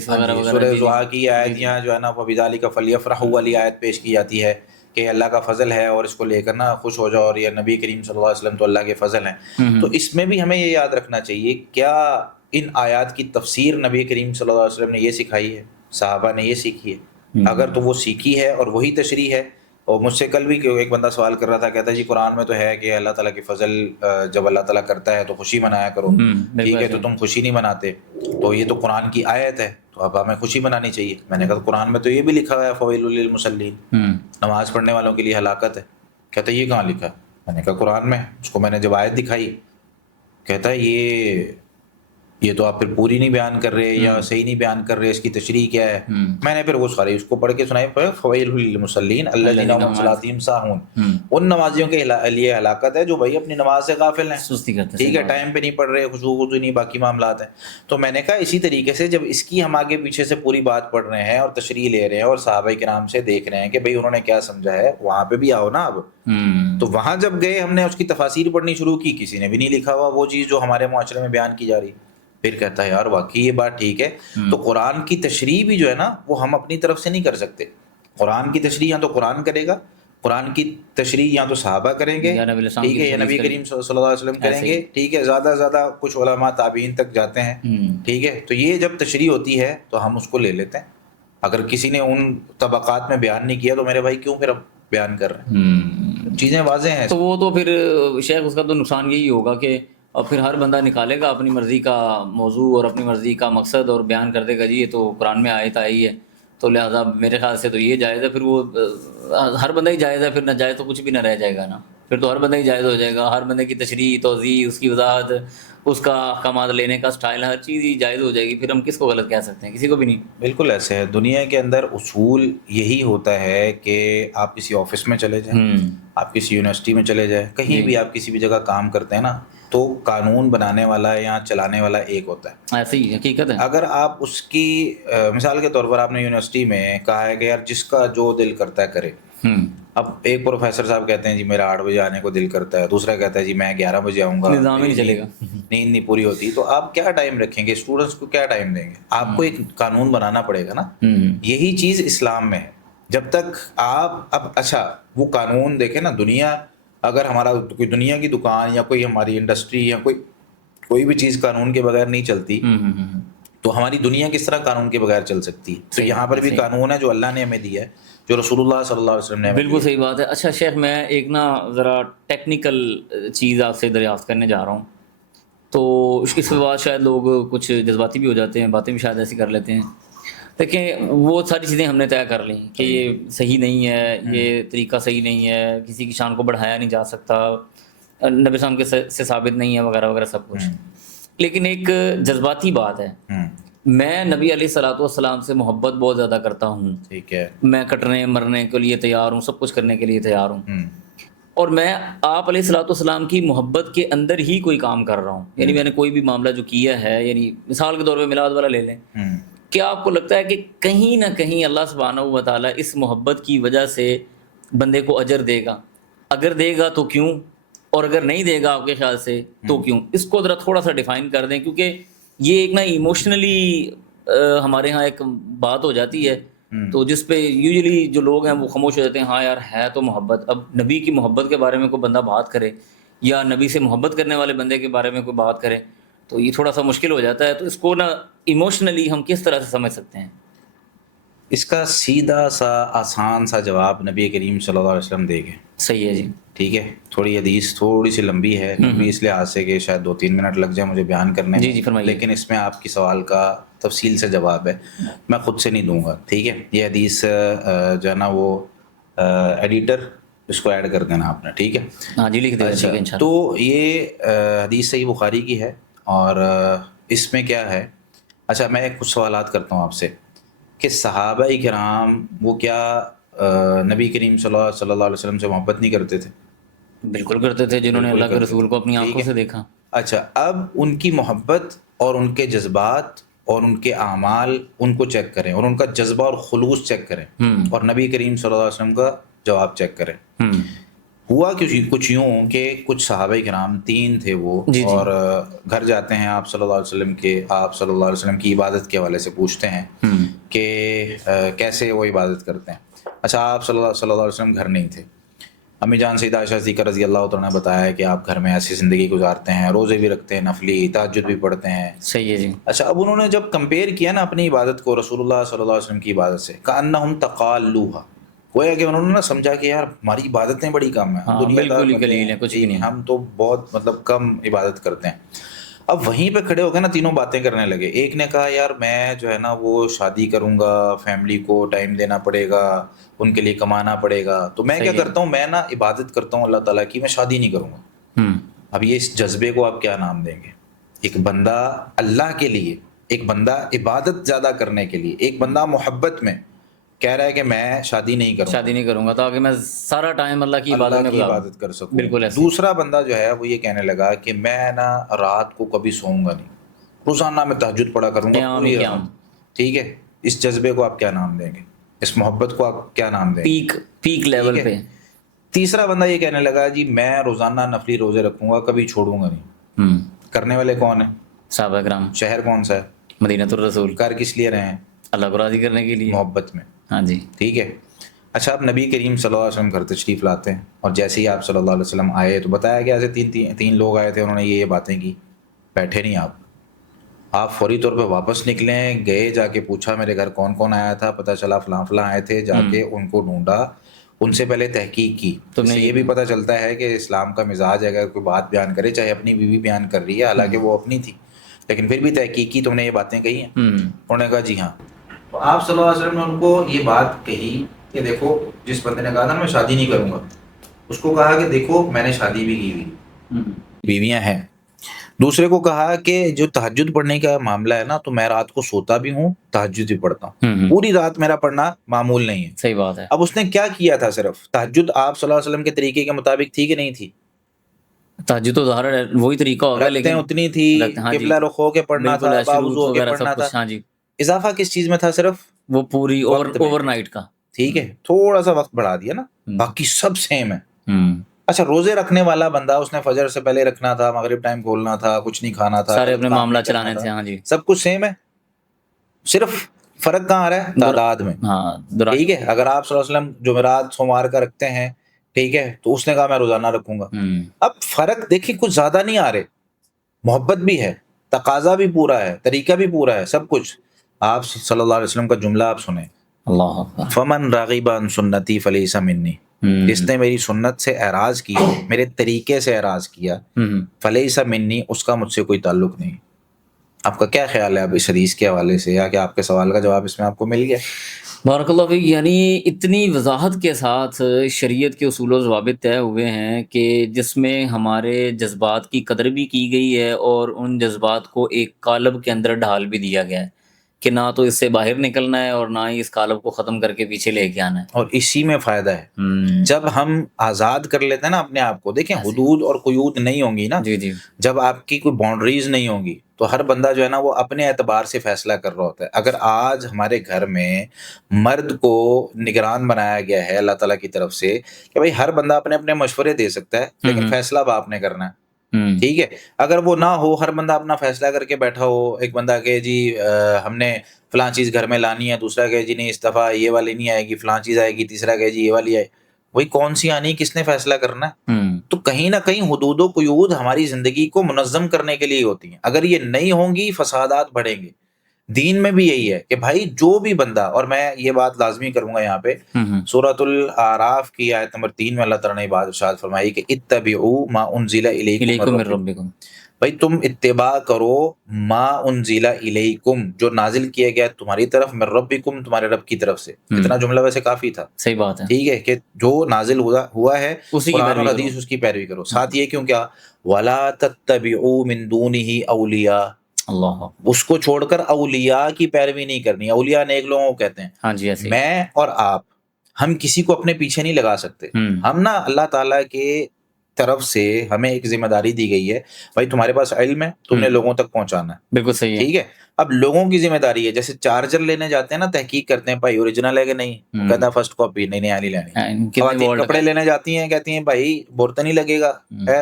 سورہ ضحیٰ کی آیتیاں جو ہے نا فبذالک فلیفرحوا والی آیت پیش کی جاتی ہے کہ اللہ کا فضل ہے اور اس کو لے کر نا خوش ہو جاؤ, اور یہ نبی کریم صلی اللہ علیہ وسلم تو اللہ کے فضل ہیں. تو اس میں بھی ہمیں یہ یاد رکھنا چاہیے, کیا ان آیات کی تفسیر نبی کریم صلی اللہ علیہ وسلم نے یہ سکھائی ہے, صحابہ نے یہ سیکھی ہے؟ اگر تو وہ سیکھی ہے اور وہی تشریح ہے. اور مجھ سے کل بھی ایک بندہ سوال کر رہا تھا, کہتا ہے جی قرآن میں تو ہے کہ اللہ تعالیٰ کی فضل جب اللہ تعالیٰ کرتا ہے تو خوشی منایا کرو. ٹھیک ہے, تو تم خوشی نہیں مناتے, تو یہ تو قرآن کی آیت ہے تو اب ہمیں خوشی منانی چاہیے. میں نے کہا قرآن میں تو یہ بھی لکھا ہوا ہے فویل للمصلین, نماز پڑھنے والوں کے لیے ہلاکت ہے. کہتا ہے یہ کہاں لکھا؟ میں نے کہا قرآن میں. اس کو میں نے جب آیت دکھائی, کہتا ہے یہ یہ تو آپ پھر پوری نہیں بیان کر رہے یا صحیح نہیں بیان کر رہے, اس کی تشریح کیا ہے. میں نے پھر وہ ساری اس کو پڑھ کے سنائی, فویل للمصلین الذین هم عن صلاتهم ساہون, ان نمازیوں کے لیے ہلاکت ہے جو بھائی اپنی نماز سے غافل ہیں, سستی کرتے ہیں. ٹھیک ہے, ٹائم پہ نہیں پڑھ رہے, خشوع نہیں, باقی معاملات ہیں. تو میں نے کہا اسی طریقے سے جب اس کی ہم آگے پیچھے سے پوری بات پڑھ رہے ہیں اور تشریح لے رہے ہیں اور صحابہ کرام سے دیکھ رہے ہیں کہ بھئی انہوں نے کیا سمجھا ہے, وہاں پہ بھی آؤ نا اب. تو وہاں جب گئے ہم نے اس کی تفاسیر پڑھنی شروع کی, کسی نے بھی نہیں لکھا ہوا وہ چیز جو ہمارے معاشرے میں بیان کی جا رہی. پھر کہتا ہے یار واقعی یہ بات ٹھیک ہے. تو قرآن کی تشریح بھی جو ہے نا وہ ہم اپنی طرف سے نہیں کر سکتے. قرآن کی تشریح یا تو قرآن کرے گا, قرآن کی تشریح یا تو صحابہ کریں گے, ٹھیک ہے, یا نبی کریم صلی اللہ علیہ وسلم کریں گے, ٹھیک ہے, زیادہ سے زیادہ کچھ علماء تابعین تک جاتے ہیں, ٹھیک ہے. تو یہ جب تشریح ہوتی ہے تو ہم اس کو لے لیتے ہیں. اگر کسی نے ان طبقات میں بیان نہیں کیا تو میرے بھائی کیوں پھر اب بیان کر رہے ہیں, چیزیں واضح ہیں. تو وہ تو پھر شیخ اس کا تو نقصان یہی ہوگا کہ اور پھر ہر بندہ نکالے گا اپنی مرضی کا موضوع اور اپنی مرضی کا مقصد اور بیان کر دے گا جی یہ تو قرآن میں آیت آئی ہے تو لہٰذا میرے خیال سے تو یہ جائز ہے. پھر وہ ہر بندہ ہی جائز ہے, پھر نہ جائز تو کچھ بھی نہ رہ جائے گا نا, پھر تو ہر بندہ ہی جائز ہو جائے گا. ہر بندے کی تشریح, توضیح, اس کی وضاحت, اس کا احکامات لینے کا سٹائل, ہر چیز ہی جائز ہو جائے گی. پھر ہم کس کو غلط کہہ سکتے ہیں, کسی کو بھی نہیں. بالکل ایسے ہے دنیا کے اندر اصول یہی ہوتا ہے کہ آپ کسی آفس میں چلے جائیں, آپ کسی یونیورسٹی میں چلے جائیں, کہیں بھی آپ کسی بھی جگہ کام کرتے ہیں نا, تو قانون بنانے والا یا چلانے والا ایک ہوتا ہے. ایسی ہی حقیقت ہے. اگر آپ اس کی مثال کے طور پر آپ نے یونیورسٹی میں کہا ہے کہ یار جس کا جو دل کرتا ہے کرے. اب ایک پروفیسر صاحب کہتے ہیں جی میرا 8 بجے آنے کو دل کرتا ہے, دوسرا کہتا ہے جی میں 11 بجے آؤں گا, نظام ہی نہیں چلے گا, نیند نہیں پوری ہوتی. تو آپ کیا ٹائم رکھیں گے, اسٹوڈنٹس کو کیا ٹائم دیں گے؟ آپ کو ایک قانون بنانا پڑے گا نا. یہی چیز اسلام میں ہے. جب تک آپ اب اچھا وہ قانون دیکھیں نا, دنیا اگر ہمارا کوئی دنیا کی دکان یا کوئی ہماری انڈسٹری یا کوئی بھی چیز قانون کے بغیر نہیں چلتی, تو ہماری دنیا کس طرح قانون کے بغیر چل سکتی ہے؟ تو یہاں پر بھی قانون ہے جو اللہ نے ہمیں دیا ہے, جو رسول اللہ صلی اللہ علیہ وسلم نے. بالکل صحیح بات ہے. اچھا شیخ, میں ایک نا ذرا ٹیکنیکل چیز آپ سے دریافت کرنے جا رہا ہوں, تو اس کے بعد شاید لوگ کچھ جذباتی بھی ہو جاتے ہیں, باتیں بھی شاید ایسی کر لیتے ہیں. دیکھیں وہ ساری چیزیں ہم نے طے کر لیں کہ یہ صحیح نہیں ہے, یہ طریقہ صحیح نہیں ہے, کسی کی شان کو بڑھایا نہیں جا سکتا, نبی صاحب کے سے ثابت نہیں ہے, وغیرہ وغیرہ سب کچھ. لیکن ایک جذباتی بات ہے, میں نبی علیہ الصلوۃ والسلام سے محبت بہت زیادہ کرتا ہوں, ٹھیک ہے, میں کٹنے مرنے کے لیے تیار ہوں, سب کچھ کرنے کے لیے تیار ہوں, اور میں آپ علیہ الصلوۃ والسلام کی محبت کے اندر ہی کوئی کام کر رہا ہوں. یعنی میں نے کوئی بھی معاملہ جو کیا ہے, یعنی مثال کے طور پہ میلاد والا لے لیں, کیا آپ کو لگتا ہے کہ کہیں نہ کہیں اللہ سبحانہ و تعالیٰ اس محبت کی وجہ سے بندے کو اجر دے گا؟ اگر دے گا تو کیوں, اور اگر نہیں دے گا آپ کے خیال سے تو کیوں؟ اس کو ذرا تھوڑا سا ڈیفائن کر دیں, کیونکہ یہ ایک نا ایموشنلی ہمارے ہاں ایک بات ہو جاتی ہے, تو جس پہ یوزلی جو لوگ ہیں وہ خاموش ہو جاتے ہیں. ہاں یار ہے تو محبت. اب نبی کی محبت کے بارے میں کوئی بندہ بات کرے یا نبی سے محبت کرنے والے بندے کے بارے میں کوئی بات کرے تو یہ تھوڑا سا مشکل ہو جاتا ہے. تو اس کو نا ایموشنلی ہم کس طرح سے سمجھ سکتے ہیں؟ اس کا سیدھا سا آسان سا جواب نبی کریم صلی اللہ علیہ وسلم دے گئے. صحیح ہے جی, ٹھیک ہے. تھوڑی حدیث تھوڑی سی لمبی ہے, لمبی اس لحاظ سے کہ شاید 2-3 منٹ لگ جائے مجھے بیان کرنے میں, جی فرمائیے. لیکن اس میں آپ کی سوال کا تفصیل سے جواب ہے, میں خود سے نہیں دوں گا. ٹھیک ہے, یہ حدیث جو ہے نا وہ ایڈیٹر اس کو ایڈ کر دینا آپ نے, ٹھیک ہے. ہاں جی لکھ دیں. اچھا, تو یہ حدیث صحیح بخاری کی ہے, اور اس میں کیا ہے, اچھا میں کچھ سوالات کرتا ہوں آپ سے کہ صحابہ کرام وہ کیا نبی کریم صلی اللہ علیہ وسلم سے محبت نہیں کرتے تھے؟ بالکل کرتے تھے, جنہوں نے اللہ کے رسول کو اپنی آنکھوں سے دیکھا. اچھا, اب ان کی محبت اور ان کے جذبات اور ان کے اعمال ان کو چیک کریں, اور ان کا جذبہ اور خلوص چیک کریں, اور نبی کریم صلی اللہ علیہ وسلم کا جواب چیک کریں. ہوا کچھ یوں کہ کچھ صحابہ کرام 3 تھے وہ, اور گھر جاتے ہیں آپ صلی اللہ علیہ وسلم کے, آپ صلی اللہ علیہ وسلم کی عبادت کے حوالے سے پوچھتے ہیں کہ کیسے وہ عبادت کرتے ہیں. اچھا, آپ صلی اللہ علیہ وسلم گھر نہیں تھے. امی جان سیدہ عائشہ صدیقہ رضی اللہ تعالیٰ نے بتایا کہ آپ گھر میں ایسی زندگی گزارتے ہیں, روزے بھی رکھتے ہیں, نفلی تہجد بھی پڑھتے ہیں. صحیح ہے جی. اچھا, اب انہوں نے جب کمپیئر کیا نا اپنی عبادت کو رسول اللہ صلی اللہ علیہ وسلم کی عبادت سے, کأنہم تقالوہا, گویا کہ انہوں نے سمجھا کہ یار ہماری عبادتیں بڑی کم ہیں, دنیا دار کچھ بھی نہیں, ہم تو بہت مطلب کم عبادت کرتے ہیں. اب وہیں پہ کھڑے ہو گئے نا, تینوں باتیں کرنے لگے. ایک نے کہا یار میں جو ہے نا وہ شادی کروں گا, فیملی کو ٹائم دینا پڑے گا, ان کے لیے کمانا پڑے گا, تو میں کیا کرتا ہوں, میں نا عبادت کرتا ہوں اللہ تعالیٰ کی, میں شادی نہیں کروں گا. اب یہ اس جذبے کو آپ کیا نام دیں گے؟ ایک بندہ اللہ کے لیے، ایک بندہ عبادت زیادہ کرنے کے لیے، ایک بندہ محبت میں کہہ رہا ہے کہ میں شادی نہیں کروں گا، شادی نہیں کروں گا تاکہ میں سارا ٹائم اللہ کی عبادت اللہ میں کی گزاروں. عبادت کر سکوں. بالکل ایسے. دوسرا بندہ جو ہے وہ یہ کہنے لگا کہ میں نا رات کو کبھی سوؤں گا نہیں، روزانہ میں تہجد پڑھا کروں گا قیام پوری قیام. رات. ٹھیک ہے، اس جذبے کو آپ کیا نام دیں گے؟ اس محبت کو آپ کیا نام دیں گے؟ پیک لیول ٹھیک ہے. پہ. تیسرا بندہ یہ کہنے لگا جی میں روزانہ نفلی روزے رکھوں گا، کبھی چھوڑوں گا نہیں. کرنے والے کون ہیں؟ صحابہ کرام. شہر کون سا ہے؟ مدینۃ الرسول. کر کس لیے رہے ہیں؟ اللہ کو راضی کرنے کے لیے. محبت میں. ہاں جی. ٹھیک ہے. اچھا، اب نبی کریم صلی اللہ علیہ وسلم گھر تشریف لاتے ہیں، اور جیسے ہی آپ صلی اللہ علیہ وسلم آئے تو بتایا گیا ایسے تین لوگ آئے تھے، انہوں نے یہ باتیں کی. بیٹھے نہیں آپ فوری طور پہ واپس نکلیں گئے، جا کے پوچھا میرے گھر کون کون آیا تھا، پتہ چلا فلاں فلاں آئے تھے، جا کے ان کو ڈھونڈا، ان سے پہلے تحقیق کی. اس سے یہ بھی پتہ چلتا ہے کہ اسلام کا مزاج ہے، اگر کوئی بات بیان کرے چاہے اپنی بیوی بیان کر رہی ہے حالانکہ وہ اپنی تھی، لیکن پھر بھی تحقیق کی، تم نے یہ باتیں کہی ہیں؟ انہوں نے کہا جی ہاں. تو آپ صلی اللہ علیہ وسلم نے ان کو یہ بات کہی کہ دیکھو، جس بندے نے کہا تھا نا میں شادی نہیں کروں گا، اس کو کہا کہ دیکھو میں نے شادی بھی کی ہوئی، بیویاں ہیں. دوسرے کو کہا کہ جو تہجد پڑھنے کا معاملہ ہے نا، تو میں رات کو سوتا بھی ہوں، تہجد بھی پڑھتا ہوں، پوری رات میرا پڑھنا معمول نہیں ہے. صحیح بات ہے. اب اس نے کیا کیا تھا؟ صرف تہجد آپ صلی اللہ علیہ وسلم کے طریقے کے مطابق تھی کہ نہیں تھی؟ تہجد تو ظاہر ہے وہی طریقہ ہوگا، رکھتے لیکن اتنی تھی، قبلہ رخ ہو کے پڑھنا تھا، باوضو ہو کے پڑھنا تھا. ہاں جی. اضافہ کس چیز میں تھا؟ صرف وہ پوری اوور نائٹ کا. ٹھیک ہے، تھوڑا سا وقت بڑھا دیا نا، باقی سب سیم ہے. اچھا، روزے رکھنے والا بندہ اس نے فجر سے پہلے رکھنا تھا، مغرب ٹائم کھولنا تھا، کچھ نہیں کھانا تھا، سارے اپنے معاملہ چلانے تھے. ہاں جی. سب کچھ سیم ہے، صرف فرق کہاں آ رہا ہے؟ تعداد میں. ٹھیک ہے. اگر آپ صلی اللہ علیہ وسلم جمعرات سوموار کا رکھتے ہیں، ٹھیک ہے، تو اس نے کہا میں روزانہ رکھوں گا. اب فرق دیکھیں کچھ زیادہ نہیں آ رہے، محبت بھی ہے، تقاضا بھی پورا ہے، طریقہ بھی پورا ہے، سب کچھ. آپ صلی اللہ علیہ وسلم کا جملہ آپ سنیں، اللہ فمن راغب عن سنتی فلیس منی، جس نے میری سنت سے اعراض کیا، میرے طریقے سے اعراض کیا، فلیس منی، اس کا مجھ سے کوئی تعلق نہیں. آپ کا کیا خیال ہے اب اس حدیث کے حوالے سے، یا کہ آپ کے سوال کا جواب اس میں آپ کو مل گیا؟ بارک اللہ فیک. یعنی اتنی وضاحت کے ساتھ شریعت کے اصول و ضوابط طے ہوئے ہیں کہ جس میں ہمارے جذبات کی قدر بھی کی گئی ہے، اور ان جذبات کو ایک قالب کے اندر ڈھال بھی دیا گیا ہے کہ نہ تو اس سے باہر نکلنا ہے اور نہ ہی اس قالب کو ختم کر کے پیچھے لے کے آنا ہے. اور اسی میں فائدہ ہے، جب ہم آزاد کر لیتے ہیں نا اپنے آپ کو. دیکھیں حدود اور قیود نہیں ہوں گی نا، جب آپ کی کوئی باؤنڈریز نہیں ہوں گی تو ہر بندہ جو ہے نا وہ اپنے اعتبار سے فیصلہ کر رہا ہوتا ہے. اگر آج ہمارے گھر میں مرد کو نگران بنایا گیا ہے اللہ تعالیٰ کی طرف سے کہ بھائی ہر بندہ اپنے اپنے مشورے دے سکتا ہے، لیکن فیصلہ باپ نے کرنا ہے. ٹھیک ہے. اگر وہ نہ ہو، ہر بندہ اپنا فیصلہ کر کے بیٹھا ہو، ایک بندہ کہ جی ہم نے فلاں چیز گھر میں لانی ہے، دوسرا کہ جی نہیں اس دفعہ یہ والی نہیں آئے گی، فلاں چیز آئے گی، تیسرا کہ جی یہ والی آئے، وہی کون سی آنی، کس نے فیصلہ کرنا ہے؟ تو کہیں نہ کہیں حدود و قیود ہماری زندگی کو منظم کرنے کے لیے ہوتی ہیں. اگر یہ نہیں ہوں گی فسادات بڑھیں گے. دین میں بھی یہی ہے کہ بھائی جو بھی بندہ، اور میں یہ بات لازمی کروں گا یہاں پہ، سورۃ الاعراف کی آیت نمبر 3 میں اللہ تعالیٰ نے بات ارشاد فرمائی کہ اتبعوا ما انزل الیکم من ربکم، بھائی تم اتباع کرو ما انزل الیکم، جو نازل کیا گیا تمہاری طرف، من ربکم، تمہارے رب کی طرف سے. اتنا جملہ ویسے کافی تھا. صحیح بات ہے. ٹھیک ہے، کہ جو نازل ہوا ہے قرآن اور حدیث، اس کی پیروی کرو. ساتھ یہ کیوں کیا، ولا تتبعوا من دونہ اولیاء، اللہ، اس کو چھوڑ کر اولیاء کی پیروی نہیں کرنی. اولیاء نیک لوگوں کو کہتے ہیں. ہاں جی. ایسے میں اور آپ، ہم کسی کو اپنے پیچھے نہیں لگا سکتے. ہم نا اللہ تعالیٰ کے طرف سے ہمیں ایک ذمہ داری دی گئی ہے، بھائی تمہارے پاس علم ہے، تم نے لوگوں تک پہنچانا ہے. بالکل صحیح ہے. ٹھیک ہے. اب لوگوں کی ذمہ داری ہے، جیسے چارجر لینے جاتے ہیں نا، تحقیق کرتے ہیں بھائی اوریجنل ہے کہ نہیں، کہتا ہے فرسٹ کاپی، نہیں نہیں لینی. کپڑے لینے جاتی ہیں، کہتی ہیں بھائی بور تو نہیں لگے گا،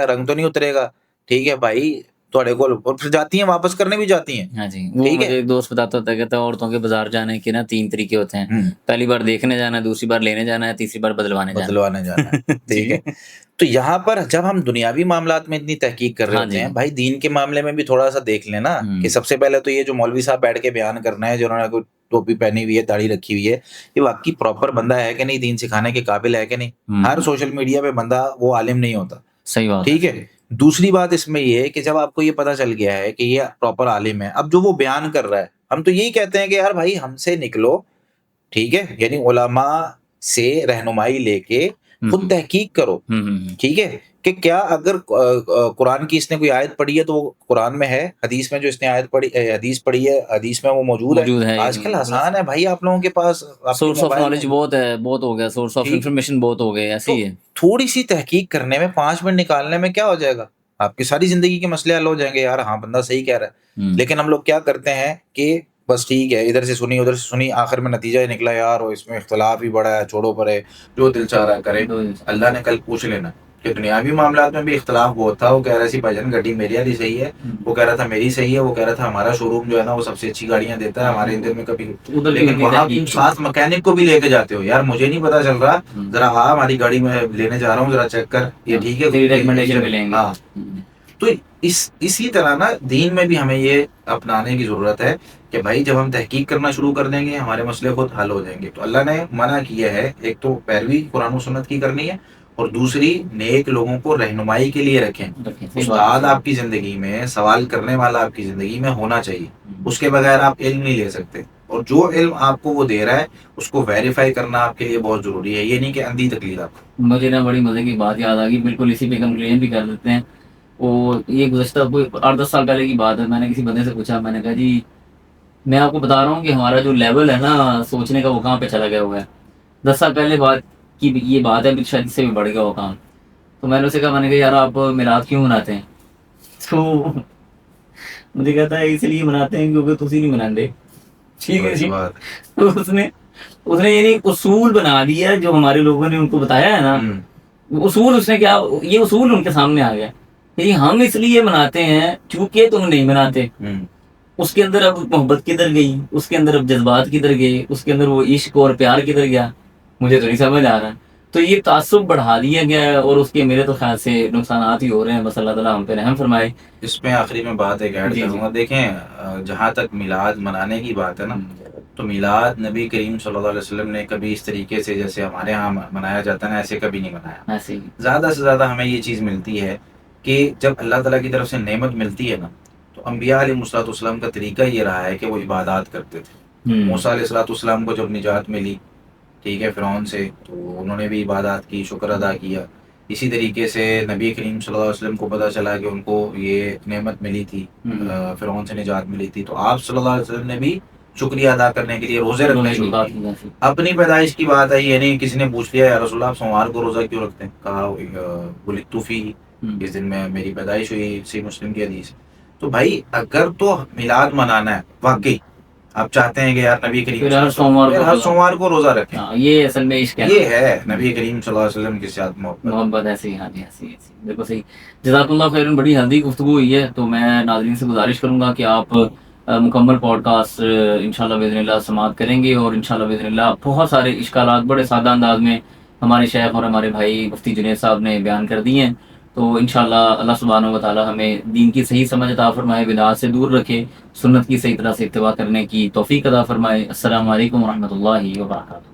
رنگ تو نہیں اترے گا. ٹھیک ہے بھائی، تھوڑے کو پھر جاتی ہیں، واپس کرنے بھی جاتی ہیں. ہاں جی. وہ مجھے ایک دوست بتاتا ہوتا ہے، کہتا ہے عورتوں کے بازار جانے کے نا 3 طریقے ہوتے ہیں. پہلی بار دیکھنے جانا ہے، دوسری بار لینے جانا ہے، تیسری بار بدلوانے جانا ہے. ٹھیک ہے. تو یہاں پر جب ہم دنیاوی معاملات میں اتنی تحقیق کر رہے ہوتے ہیں، بھائی دین کے معاملے میں بھی تھوڑا سا دیکھ لینا کہ سب سے پہلے تو یہ جو مولوی صاحب بیٹھ کے بیان کرنا ہے، جنہوں نے کوئی ٹوپی پہنی ہوئی ہے، داڑھی رکھی ہوئی ہے، یہ واقعی پراپر بندہ ہے کہ نہیں، دین سکھانے کے قابل ہے کہ نہیں. ہر سوشل میڈیا پہ بندہ وہ عالم نہیں ہوتا. صحیح بات. ٹھیک ہے. دوسری بات اس میں یہ ہے کہ جب آپ کو یہ پتہ چل گیا ہے کہ یہ پراپر عالم ہے، اب جو وہ بیان کر رہا ہے، ہم تو یہی کہتے ہیں کہ یار بھائی ہم سے نکلو. ٹھیک ہے. یعنی علماء سے رہنمائی لے کے خود تحقیق کرو، ٹھیک ہے، کہ کیا اگر قرآن کی اس نے کوئی آیت پڑھی ہے تو وہ قرآن میں ہے، حدیث میں جو اس نے آیت پڑھی حدیث پڑھی ہے حدیث میں وہ موجود ہے. آج کل آسان ہے بھائی، آپ لوگوں کے پاس سورس آف نالج بہت ہے، بہت ہو گیا، سورس آف انفارمیشن بہت ہو گئے. ایسے ہی ہے، تھوڑی سی تحقیق کرنے میں 5 منٹ نکالنے میں کیا ہو جائے گا، آپ کی ساری زندگی کے مسئلے حل ہو جائیں گے. یار ہاں بندہ صحیح کہہ رہا ہے. لیکن ہم لوگ کیا کرتے ہیں کہ بس ٹھیک ہے، ادھر سے سنی ادھر سے سنی، آخر میں نتیجہ یہ نکلا یار اس میں اختلاف ہی بڑا ہے، چھوڑو پرے، جو دل چاہ رہا ہے کرے. اللہ نے کل پوچھ لینا کہ دنیاوی معاملات میں بھی اختلاف بہت تھا. وہ کہہ رہا سی بھجن گڈی میری والی صحیح ہے، وہ کہہ رہا تھا میری صحیح ہے، وہ کہہ رہا تھا ہمارا شو روم جو ہے نا وہ سب سے اچھی گاڑیاں دیتا ہے ہمارے اندر میں کبھی. لیکن وہاں تم ساتھ مکینک کو بھی لے کے جاتے ہو، یار مجھے نہیں پتا چل رہا، ذرا ہاں ہماری گاڑی میں لینے جا رہا ہوں، ذرا چیک کر یہ ٹھیک ہے. ہاں، تو اسی طرح نا دین میں بھی ہمیں یہ اپنانے کی ضرورت ہے کہ بھائی جب ہم تحقیق کرنا شروع کر دیں گے ہمارے مسئلے خود حل ہو جائیں گے. تو اللہ نے منع کیا ہے، ایک تو پیروی قرآن و سنت کی کرنی ہے، اور دوسری نیک لوگوں کو رہنمائی کے لیے رکھیں. استاد آپ کی زندگی میں، سوال کرنے والا آپ کی زندگی میں ہونا چاہیے، اس کے بغیر آپ علم نہیں لے سکتے. اور جو علم آپ کو وہ دے رہا ہے اس کو ویریفائی کرنا آپ کے لیے بہت ضروری ہے، یہ نہیں کہ اندھی تقلید. آپ کو مجھے نا بڑی مزے کی بات یاد آ گئی، بالکل اسی پہ کنکلوژن بھی کر دیتے ہیں. وہ یہ گزشتہ 8-10 سال پہلے کی بات ہے. میں نے کسی بندے سے پوچھا، میں نے کہا جی میں آپ کو بتا رہا ہوں کہ ہمارا جو لیول ہے نا سوچنے کا وہ کہاں پہ چلا گیا ہوا ہے. 10 سال پہلے بات کی یہ بات ہے، شاید اس سے بھی بڑھ گیا وہ کام. تو میں نے اسے کہا، میں نے کہا یار آپ میلاد کیوں مناتے ہیں؟ تو مجھے کہتا ہے اس لیے مناتے ہیں کیونکہ تسی نہیں مناتے. ٹھیک ہے جی. تو اس نے یعنی اصول بنا دیا جو ہمارے لوگوں نے ان کو بتایا ہے نا، اصول اس نے کیا، یہ اصول ان کے سامنے آ گیا کہ ہم اس لیے مناتے ہیں چونکہ تم نہیں مناتے. اس کے اندر اب محبت کدھر گئی، اس کے اندر اب جذبات کدھر گئے، اس کے اندر وہ عشق اور پیار کدھر گیا، مجھے تو نہیں سمجھ آ رہا. تو یہ تعصب بڑھا دیا گیا ہے اور اس کے میرے تو خیال سے نقصانات ہی ہو رہے ہیں. بس اللہ تعالیٰ ہم پہ رحم فرمائے. اس میں آخری میں بات ایک ایڈ کروں گا. دیکھیں جہاں تک میلاد منانے کی بات ہے نا، تو میلاد نبی کریم صلی اللہ علیہ وسلم نے کبھی اس طریقے سے جیسے ہمارے ہاں منایا جاتا ہے نا، ایسے کبھی نہیں منایا. زیادہ سے زیادہ ہمیں یہ چیز ملتی ہے کہ جب اللہ تعالیٰ کی طرف سے نعمت ملتی ہے نا، تو انبیاء علیہ الصلوۃ والسلام کا طریقہ یہ رہا ہے کہ وہ عبادات کرتے تھے. موسیٰ علیہ الصلوۃ والسلام کو جب نجات ملی، ٹھیک ہے، فرعون سے، تو انہوں نے بھی عبادات کی، شکر ادا کیا. اسی طریقے سے نبی کریم صلی اللہ علیہ وسلم کو پتہ چلا کہ ان کو یہ نعمت ملی تھی، فرعون سے نجات ملی تھی، تو آپ صلی اللہ علیہ وسلم نے بھی شکریہ ادا کرنے کے لیے روزے رکھنے شروع کیے. اپنی پیدائش کی بات آئی، یعنی کسی نے پوچھ لیا یا رسول اللہ آپ سوموار کو روزہ کیوں رکھتے ہیں؟ کہا ولدت فیہ، اس دن میں میری پیدائش ہوئی، صحیح مسلم کی حدیث. تو بھائی اگر تو میلاد منانا ہے واقعی، آپ چاہتے ہیں کہ یار نبی کریم ہر سوموار کو روزہ رکھیں، یہ اصل میں عشق ہے، یہ ہے نبی کریم صلی اللہ علیہ وسلم کے ساتھ محبت. ایسی ہاں جی، ایسی بالکل صحیح. جزاک اللہ خیرن. بڑی ہیلدی گفتگو ہوئی ہے. تو میں ناظرین سے گزارش کروں گا کہ آپ مکمل پوڈ کاسٹ انشاءاللہ باذن اللہ سماعت کریں گے، اور انشاءاللہ باذن اللہ بہت سارے اشکالات بڑے سادہ انداز میں ہمارے شیخ اور ہمارے بھائی مفتی جنید صاحب نے بیان کر دیے ہیں. تو انشاءاللہ اللہ سبحانہ و تعالی ہمیں دین کی صحیح سمجھ عطا فرمائے، بدعات سے دور رکھے، سنت کی صحیح طرح سے اتباع کرنے کی توفیق عطا فرمائے. السلام علیکم ورحمۃ اللہ وبرکاتہ.